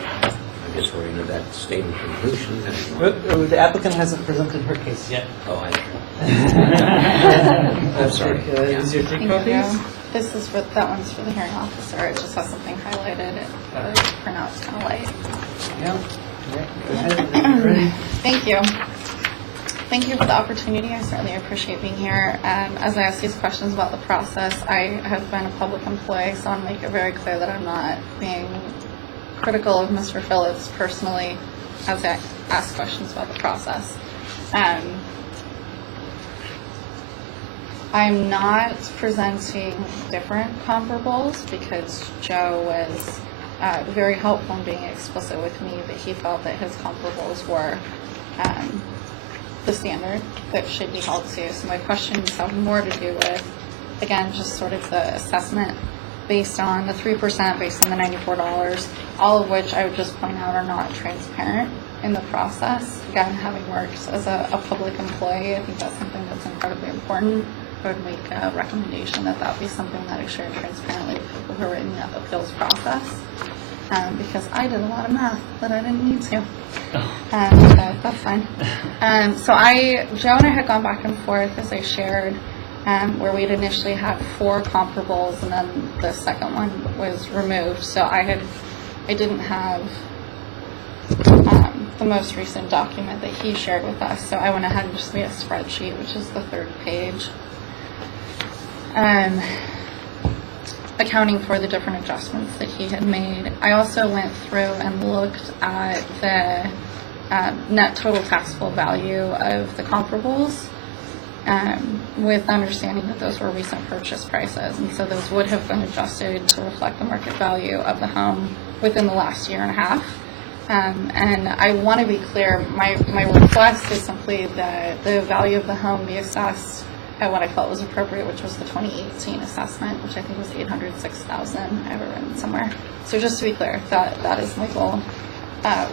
I guess we're into that statement conclusion. The applicant hasn't presented her case yet. Oh, I'm sorry. These are your 3 Thank copies? you. This is that one's for the hearing officer. It just has something highlighted. The printout's kind of light. Yeah. Go ahead, whenever you're ready. Thank you. Thank you for the opportunity. I certainly appreciate being here. As I ask these questions about the process, I have been a public employee, so I want to make it very clear that I'm not being critical of Mr. Phillips personally as I ask questions about the process. I'm not presenting different comparables because Joe was very helpful in being explicit with me that he felt that his comparables were the standard that should be held to. So my questions have more to do with, again, just sort of the assessment based on the 3%, based on the $94, all of which I would just point out are not transparent in the process. Again, having worked as a public employee, I think that's something that's incredibly important. I would make a recommendation that that be something that is shared transparently with people who are in the appeals process. Because I did a lot of math that I didn't need to. So that's fine. So Joe and I had gone back and forth, as I shared, where we'd initially had 4 comparables, and then the second one was removed. So I didn't have the most recent document that he shared with us. So I went ahead and just made a spreadsheet, which is the 3rd page. Accounting for the different adjustments that he had made. I also went through and looked at the net total taxable value of the comparables with understanding that those were recent purchase prices, and so those would have been adjusted to reflect the market value of the home within the last year and a half. And I want to be clear, my request is simply that the value of the home be assessed at what I felt was appropriate, which was the 2018 assessment, which I think was $806,000. I have it written somewhere. So just to be clear, that is my goal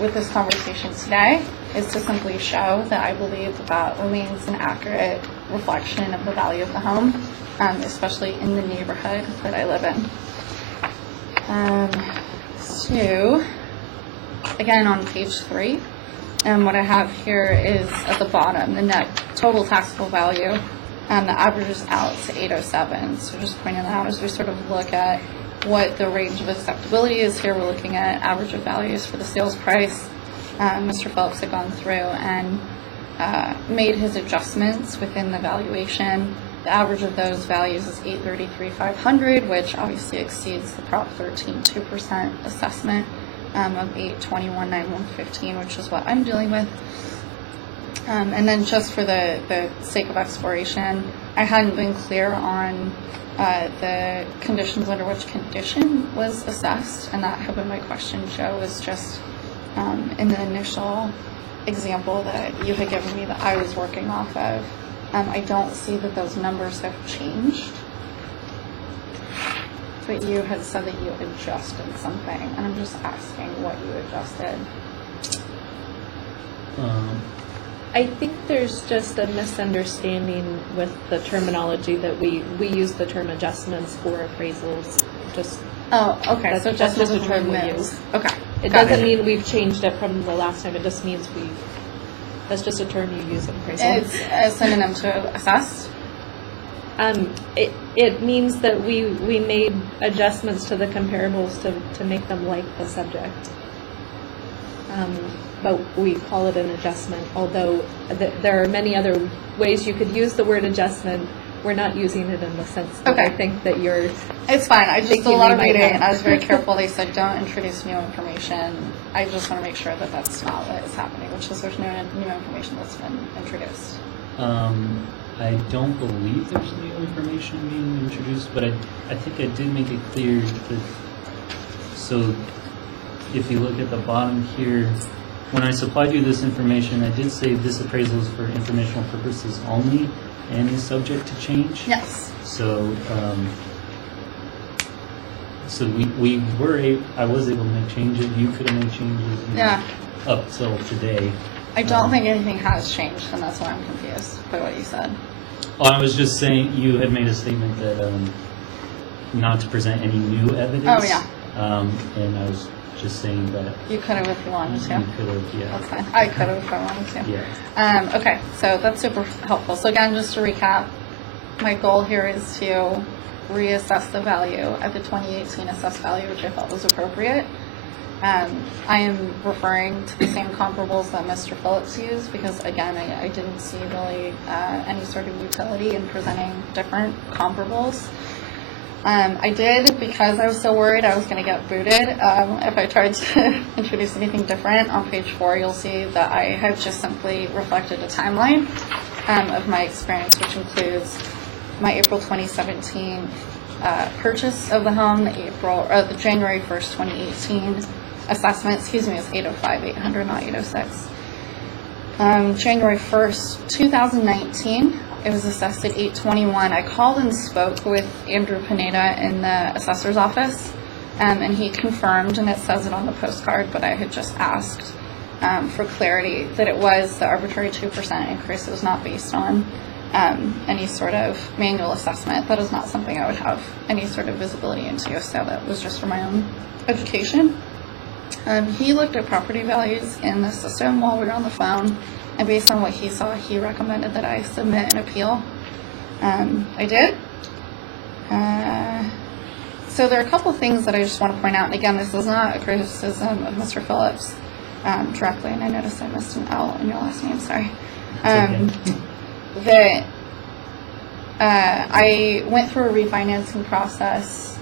with this conversation today, is to simply show that I believe that remains an accurate reflection of the value of the home, especially in the neighborhood that I live in. So, again, on page 3, And what I have here is at the bottom, the net total taxable value, and the averages out to 807. So just pointing that out as we sort of look at what the range of acceptability is here. We're looking at average of values for the sales price. Mr. Phillips had gone through and made his adjustments within the valuation. The average of those values is $833,500, which obviously exceeds the Prop 13 2% assessment of $821,915, which is what I'm dealing with. And then just for the sake of exploration, I hadn't been clear on the conditions under which condition was assessed, and that had been my question, Joe, was just in the initial example that you had given me that I was working off of. I don't see that those numbers have changed, but you had said that you adjusted something, and I'm just asking what you adjusted. I think there's just a misunderstanding with the terminology that we use the term adjustments for appraisals. Just Oh, okay, so that's just a adjustments term we removed. use. Okay. It got doesn't mean we've changed it from the last time. It just means that's just a term you use in appraisal. It's a synonym to assessed. It means that we made adjustments to the comparables to make them like the subject. But we call it an adjustment, although there are many other ways you could use the word adjustment. We're not using it in the sense that I Okay. think that you're. It's fine. I just did a thinking lot we of might reading, have. and I was very careful. They said don't introduce new information. I just want to make sure that that's not what is happening, which is there's no new information that's been introduced. I don't believe there's new information being introduced, but I think I did make it clear that, so if you look at the bottom here, when I supplied you this information, I did say this appraisal is for informational purposes only and is subject to change. Yes. So, so I was able to make changes, you could have made changes. Yeah. Up till today. I don't think anything has changed, and that's why I'm confused by what you said. Well, I was just saying, you had made a statement that, not to present any new evidence. Oh, yeah. And I was just saying that You could have if you wanted you to. could have, yeah. That's fine. I could have if I wanted to. Yeah. Okay, so that's super helpful. So again, just to recap, my goal here is to reassess the value at the 2018 assessed value, which I felt was appropriate. I am referring to the same comparables that Mr. Phillips used because, again, I didn't see really any sort of utility in presenting different comparables. I did, because I was so worried I was going to get booted, if I tried to introduce anything different. On page 4, you'll see that I have just simply reflected a timeline of my experience, which includes my April 2017 purchase of the home, the January 1st, 2018 assessment, excuse me, it's 805,800, not 806. January 1st, 2019, it was assessed at 821. I called and spoke with Andrew Pineda in the assessor's office, and he confirmed, and it says it on the postcard, but I had just asked for clarity that it was the arbitrary 2% increase. It was not based on any sort of manual assessment. That is not something I would have any sort of visibility into, so that was just for my own education. He looked at property values in the system while we were on the phone, and based on what he saw, he recommended that I submit an appeal. I did. So there are a couple things that I just want to point out, and again, this is not a criticism of Mr. Phillips directly, and I noticed I missed an L in your last name, sorry. That I went through a refinancing process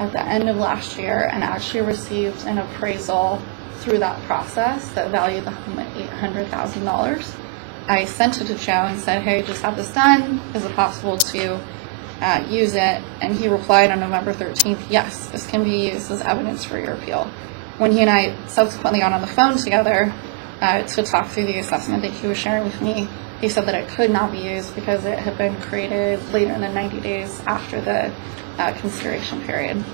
at the end of last year and actually received an appraisal through that process that valued the home at $800,000. I sent it to Joe and said, hey, just have this done. Is it possible to use it? And he replied on November 13th, yes, this can be used as evidence for your appeal. When he and I subsequently got on the phone together to talk through the assessment that he was sharing with me, he said that it could not be used because it had been created later than 90 days after the consideration period.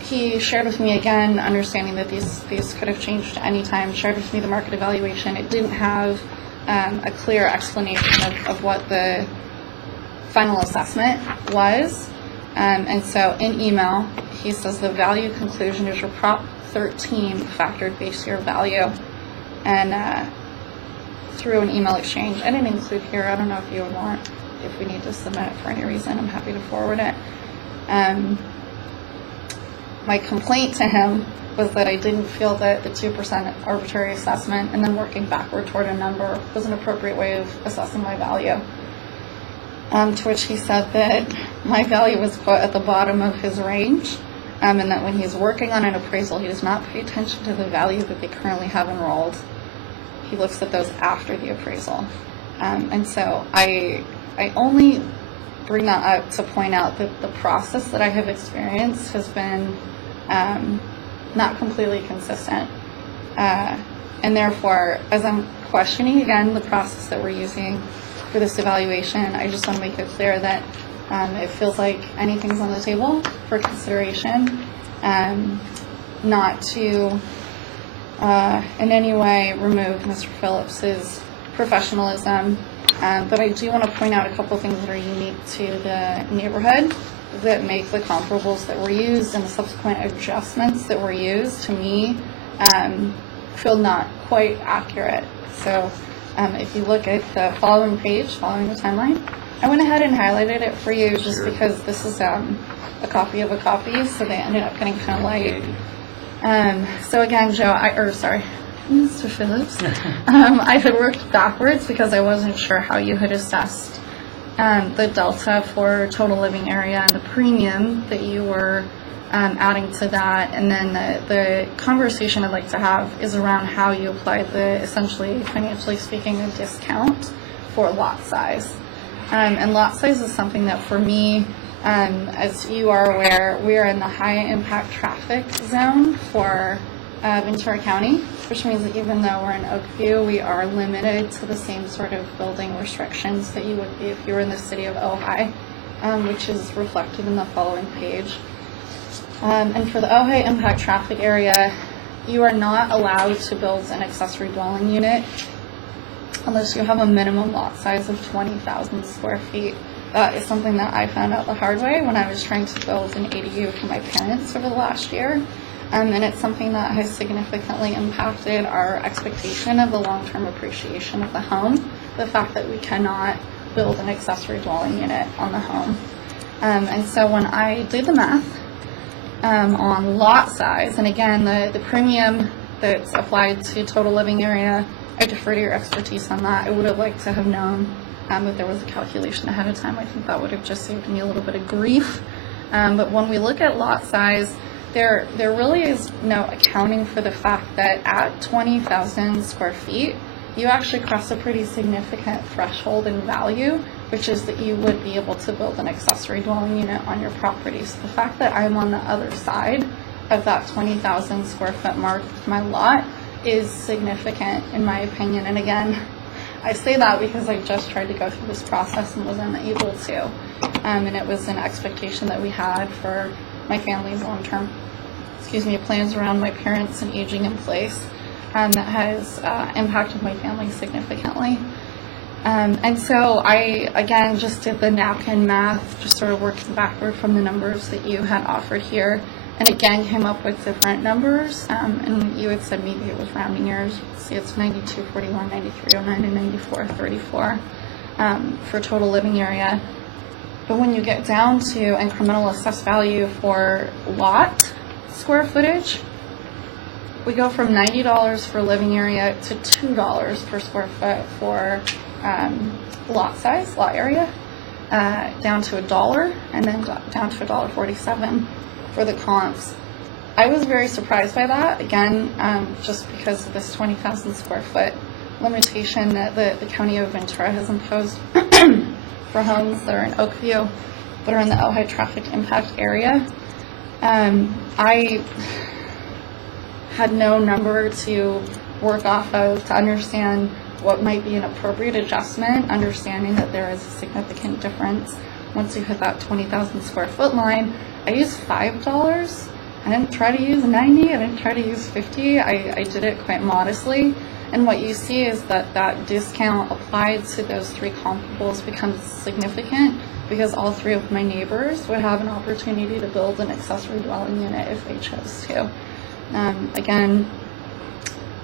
He shared with me again, understanding that these could have changed at any time, shared with me the market evaluation. It didn't have a clear explanation of what the final assessment was. And so in email, he says the value conclusion is your Prop 13 factored base year value. And through an email exchange, I didn't include here, I don't know if you would want, if we need to submit it for any reason, I'm happy to forward it. My complaint to him was that I didn't feel that the 2% arbitrary assessment and then working backward toward a number was an appropriate way of assessing my value. To which he said that my value was put at the bottom of his range, and that when he's working on an appraisal, he does not pay attention to the value that they currently have enrolled. He looks at those after the appraisal. And so I only bring that up to point out that the process that I have experienced has been not completely consistent. And therefore, as I'm questioning again the process that we're using for this evaluation, I just want to make it clear that it feels like anything's on the table for consideration, not to in any way remove Mr. Phillips's professionalism. But I do want to point out a couple things that are unique to the neighborhood that make the comparables that were used and the subsequent adjustments that were used, to me, feel not quite accurate. So if you look at the following page, following the timeline, I went ahead and highlighted it for you just because this is a copy of a copy, so they ended up getting kind of light. So again, Joe, Mr. Phillips, I had worked backwards because I wasn't sure how you had assessed the delta for total living area and the premium that you were adding to that. And then the conversation I'd like to have is around how you applied the, essentially, financially speaking, a discount for lot size. And lot size is something that for me, as you are aware, we are in the high impact traffic zone for Ventura County, which means that even though we're in Oakview, we are limited to the same sort of building restrictions that you would be if you were in the city of Ojai, which is reflected in the following page. And for the Ojai impact traffic area, you are not allowed to build an accessory dwelling unit unless you have a minimum lot size of 20,000 square feet. That is something that I found out the hard way when I was trying to build an ADU for my parents over the last year. And it's something that has significantly impacted our expectation of the long-term appreciation of the home, the fact that we cannot build an accessory dwelling unit on the home. And so when I did the math on lot size, and again, the premium that's applied to total living area, I defer to your expertise on that. I would have liked to have known that there was a calculation ahead of time. I think that would have just saved me a little bit of grief. But when we look at lot size, there really is no accounting for the fact that at 20,000 square feet, you actually cross a pretty significant threshold in value, which is that you would be able to build an accessory dwelling unit on your property. So the fact that I'm on the other side of that 20,000 square foot mark with my lot is significant in my opinion. And again, I say that because I just tried to go through this process and wasn't able to. And it was an expectation that we had for my family's long-term, plans around my parents and aging in place, that has impacted my family significantly. And so I, again, just did the napkin math, just sort of working backward from the numbers that you had offered here, and again came up with different numbers, and you had said maybe it was rounding errors. See, it's 9241, 9309, and 9434 for total living area. But when you get down to incremental assessed value for lot square footage, we go from $90 for living area to $2 per square foot for lot size, lot area, down to $1, and then down to $1.47 for the comps. I was very surprised by that, again, just because of this 20,000 square foot limitation that the County of Ventura has imposed for homes that are in Oakview, that are in the Ojai traffic impact area. I had no number to work off of to understand what might be an appropriate adjustment, understanding that there is a significant difference once you hit that 20,000 square foot line. I used $5. I didn't try to use 90, I didn't try to use 50, I did it quite modestly. And what you see is that that discount applied to those three comparables becomes significant because all 3 of my neighbors would have an opportunity to build an accessory dwelling unit if they chose to. Again,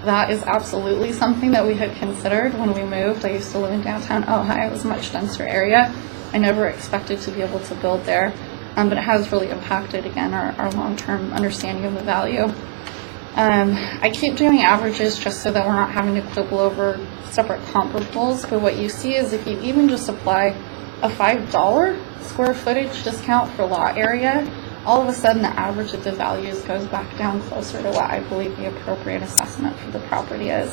that is absolutely something that we had considered when we moved. I used to live in downtown Ojai. It was a much denser area. I never expected to be able to build there, but it has really impacted, again, our long-term understanding of the value. I keep doing averages just so that we're not having to quibble over separate comparables, but what you see is if you even just apply a $5 square footage discount for lot area, all of a sudden the average of the values goes back down closer to what I believe the appropriate assessment for the property is.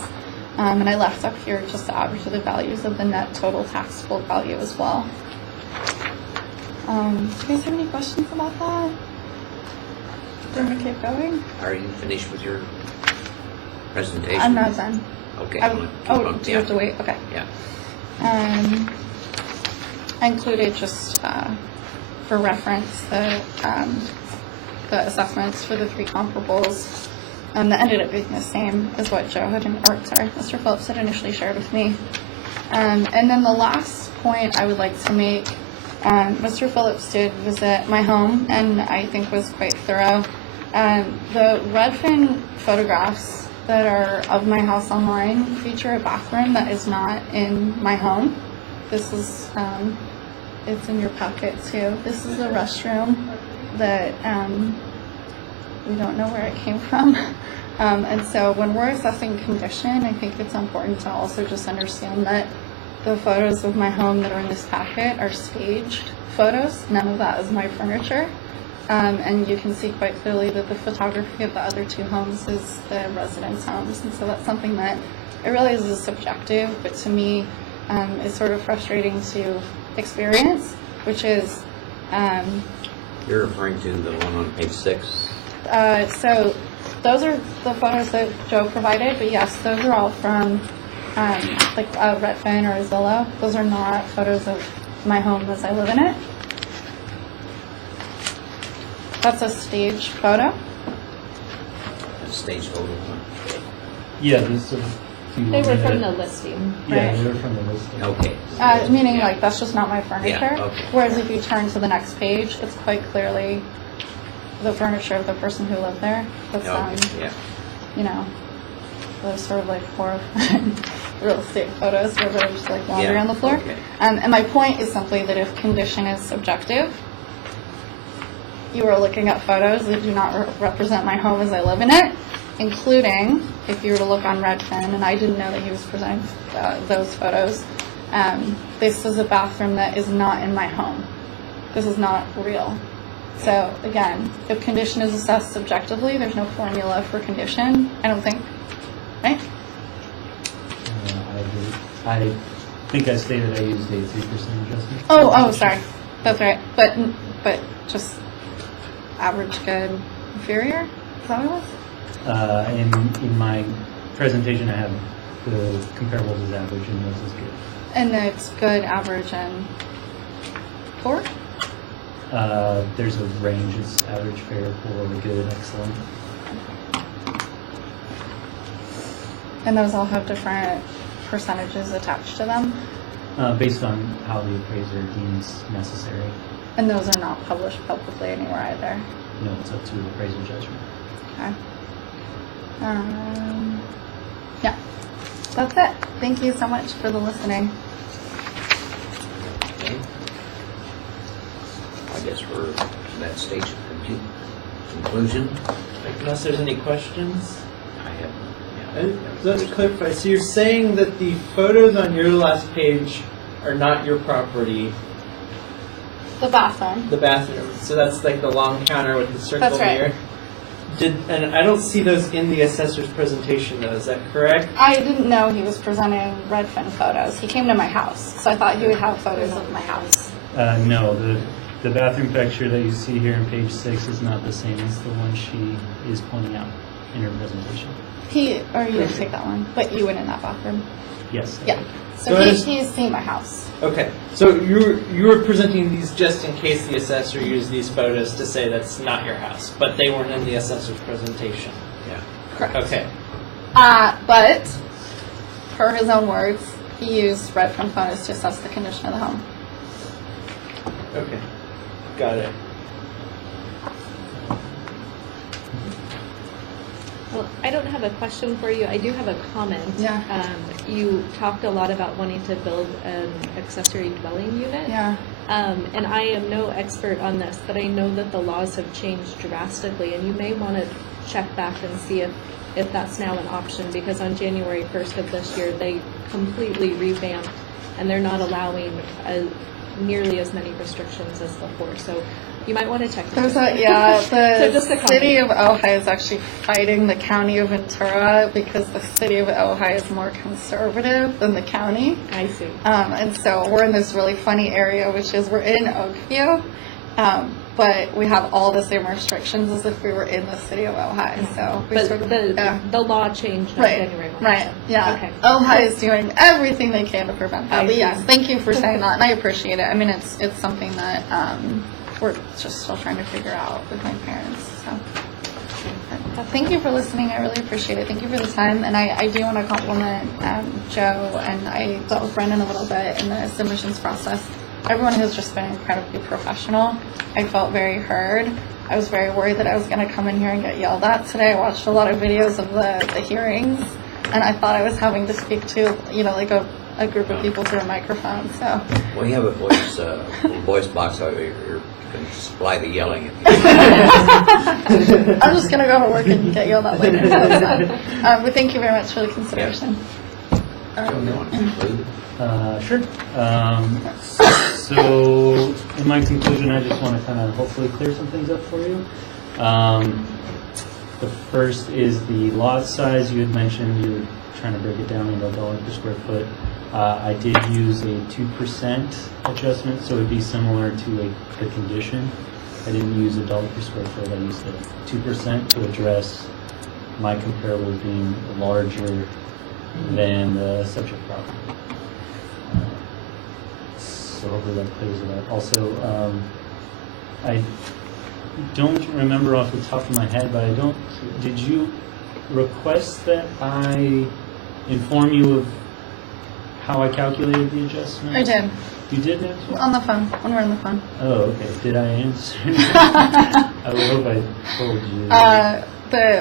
And I left up here just the average of the values of the net total taxable value as well. Do you guys have any questions about that? Do you want to keep going? Are you finished with your presentation? I'm not done. Okay. Do you have to wait? Okay. Yeah. I included just for reference the assessments for the 3 comparables that ended up being the same as what Mr. Phillips had initially shared with me. And then the last point I would like to make, Mr. Phillips did visit my home and I think was quite thorough. The Redfin photographs that are of my house online feature a bathroom that is not in my home. This is, it's in your packet too. This is a restroom that we don't know where it came from. And so when we're assessing condition, I think it's important to also just understand that the photos of my home that are in this packet are staged photos. None of that is my furniture. And you can see quite clearly that the photography of the other 2 homes is the residents' homes. And so that's something that I realize is subjective, but to me is sort of frustrating to experience, which is... You're referring to the one on page 6? So those are the photos that Joe provided, but yes, those are all from Redfin or Zillow. Those are not photos of my home as I live in it. That's a staged photo. A stage photo? Yeah, this is. They were from the listing, Yeah, right? they were from the listing. Okay. Meaning like that's just not my furniture. Yeah, okay. Whereas if you turn to the next page, it's quite clearly the furniture of the person who lived there. That's Okay, yeah. you know, those sort of like horrifying real estate photos where they're just like wandering Yeah, on the floor. okay. And my point is simply that if condition is subjective, you are looking at photos that do not represent my home as I live in it, including if you were to look on Redfin, and I didn't know that he was presenting those photos. This is a bathroom that is not in my home. This is not real. So again, if condition is assessed subjectively, there's no formula for condition, I don't think, right? I think I stated I used a 3% adjustment. Oh, sorry. That's right. But just average, good, inferior? Is that what it was? In my presentation, I have the comparables as average and those as good. And it's good, average, and poor? There's a range. It's average, fair, poor, good, excellent. And those all have different percentages attached to them? Based on how the appraiser deems necessary. And those are not published publicly anywhere either? No, it's up to appraisal judgment. Okay. Yeah, that's it. Thank you so much for the listening. Okay. I guess we're to that stage of conclusion. Unless there's any questions? I have, Let's clarify. So you're saying that the photos on your last page are not your property, The bathroom. the bathroom. So that's like the long counter with the circle That's right. mirror. And I don't see those in the assessor's presentation though, is that correct? I didn't know he was presenting Redfin photos. He came to my house, so I thought he would have photos of my house. No, the bathroom picture that you see here on page 6 is not the same as the one she is pointing out in her presentation. You didn't take that one, but you went in that bathroom. Yes. Yeah. So So he's he's seen my house. Okay, so you were presenting these just in case the assessor used these photos to say that's not your house, but they weren't in the assessor's presentation. yeah. Correct. Okay. But, per his own words, he used Redfin photos to assess the condition of the home. Okay, got it. Well, I don't have a question for you. I do have a comment. Yeah. You talked a lot about wanting to build an accessory dwelling unit. Yeah. And I am no expert on this, but I know that the laws have changed drastically, and you may want to check back and see if that's now an option, because on January 1st of this year, they completely revamped, and they're not allowing nearly as many restrictions as before. So you might want to check. There's that. the So just a city of comment. Ojai is actually fighting the county of Ventura because the city of Ojai is more conservative than the county. I see. And so we're in this really funny area, which is we're in Oakview, but we have all the same restrictions as if we were in the city of Ojai. So we But sort of, the law changed on Right, January 1st. right, yeah. Okay. Ojai is doing everything they can to prevent that. I But see. yes, thank you for saying that, and I appreciate it. I mean, it's something that we're just still trying to figure out with my parents. So thank you for listening. I really appreciate it. Thank you for the time. And I do want to compliment Joe, and I dealt with Brendan a little bit in the submissions process. Everyone has just been incredibly professional. I felt very heard. I was very worried that I was going to come in here and get yelled at today. I watched a lot of videos of the hearings, and I thought I was having to speak to, like a group of people through a microphone. So Well, you have a voice box, so you can supply the yelling. I'm just going to go to work and get yelled at later. So that's fine. But thank you very much for the consideration. So you want to conclude? Sure. So, in my conclusion, I just want to kind of hopefully clear some things up for you. The first is the lot size. You had mentioned you were trying to break it down into $1 per square foot. I did use a 2% adjustment, so it would be similar to the condition. I didn't use $1 per square foot. I used a 2% to address my comparables being larger than the subject property. So hopefully that clears it up. Also, I don't remember off the top of my head, but did you request that I inform you of how I calculated the adjustment? I did. You did answer? On the phone, when we're on the phone. Oh, okay. Did I answer? I would hope I told you.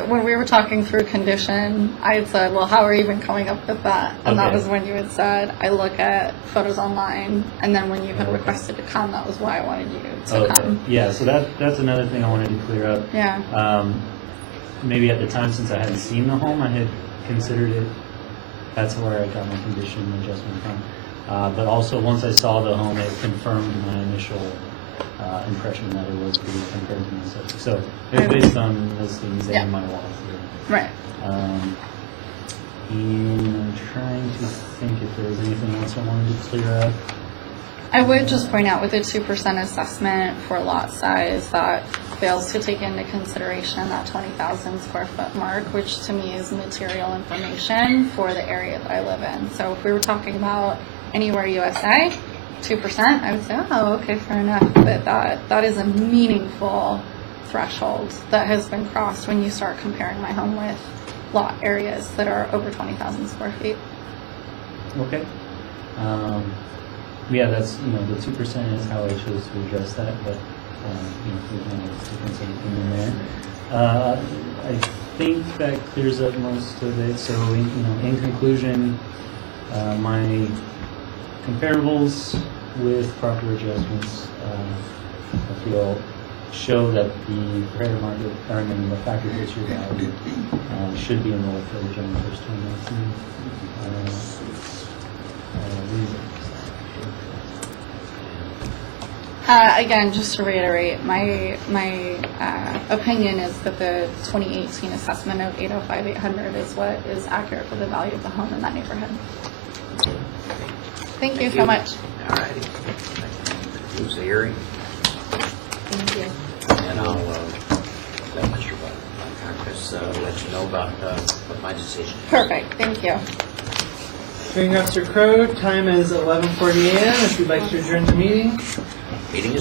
When we were talking through condition, I had said, well, how are you even coming up with that? And that Okay. was when you had said, I look at photos online, and then when you had requested to come, that was why I wanted you to Okay. come. Yeah, so that's another thing I wanted to clear up. Yeah. Maybe at the time, since I hadn't seen the home, I had considered it. That's where I got my condition adjustment from. But also, once I saw the home, it confirmed my initial impression that it was pretty compared to my subject. So it was based on listings Yeah. and my walkthrough. Right. And I'm trying to think if there was anything else I wanted to clear up. I would just point out with the 2% assessment for lot size, that fails to take into consideration that 20,000 square foot mark, which to me is material information for the area that I live in. So if we were talking about anywhere USA, 2%, I would say, oh, okay, fair enough. But that is a meaningful threshold that has been crossed when you start comparing my home with lot areas that are over 20,000 square feet. Okay. Yeah, that's, the 2% is how I chose to address that, but, there's no difference anything in there. I think that clears up most of it. So, in conclusion, my comparables with proper adjustments, I feel show that the comparative market, the factor history value should be enrolled for the January 1st, 2019. Again, just to reiterate, my opinion is that the 2018 assessment of 805,800 is what is accurate for the value of the home in that neighborhood. Thank you so much. All righty. Close the hearing, Thank you. and I'll let Mr. Congress let you know about what my decision is. Perfect, thank you. Hearing Officer Crowe, time is 11:40 a.m. If you'd like to adjourn the meeting. Meeting is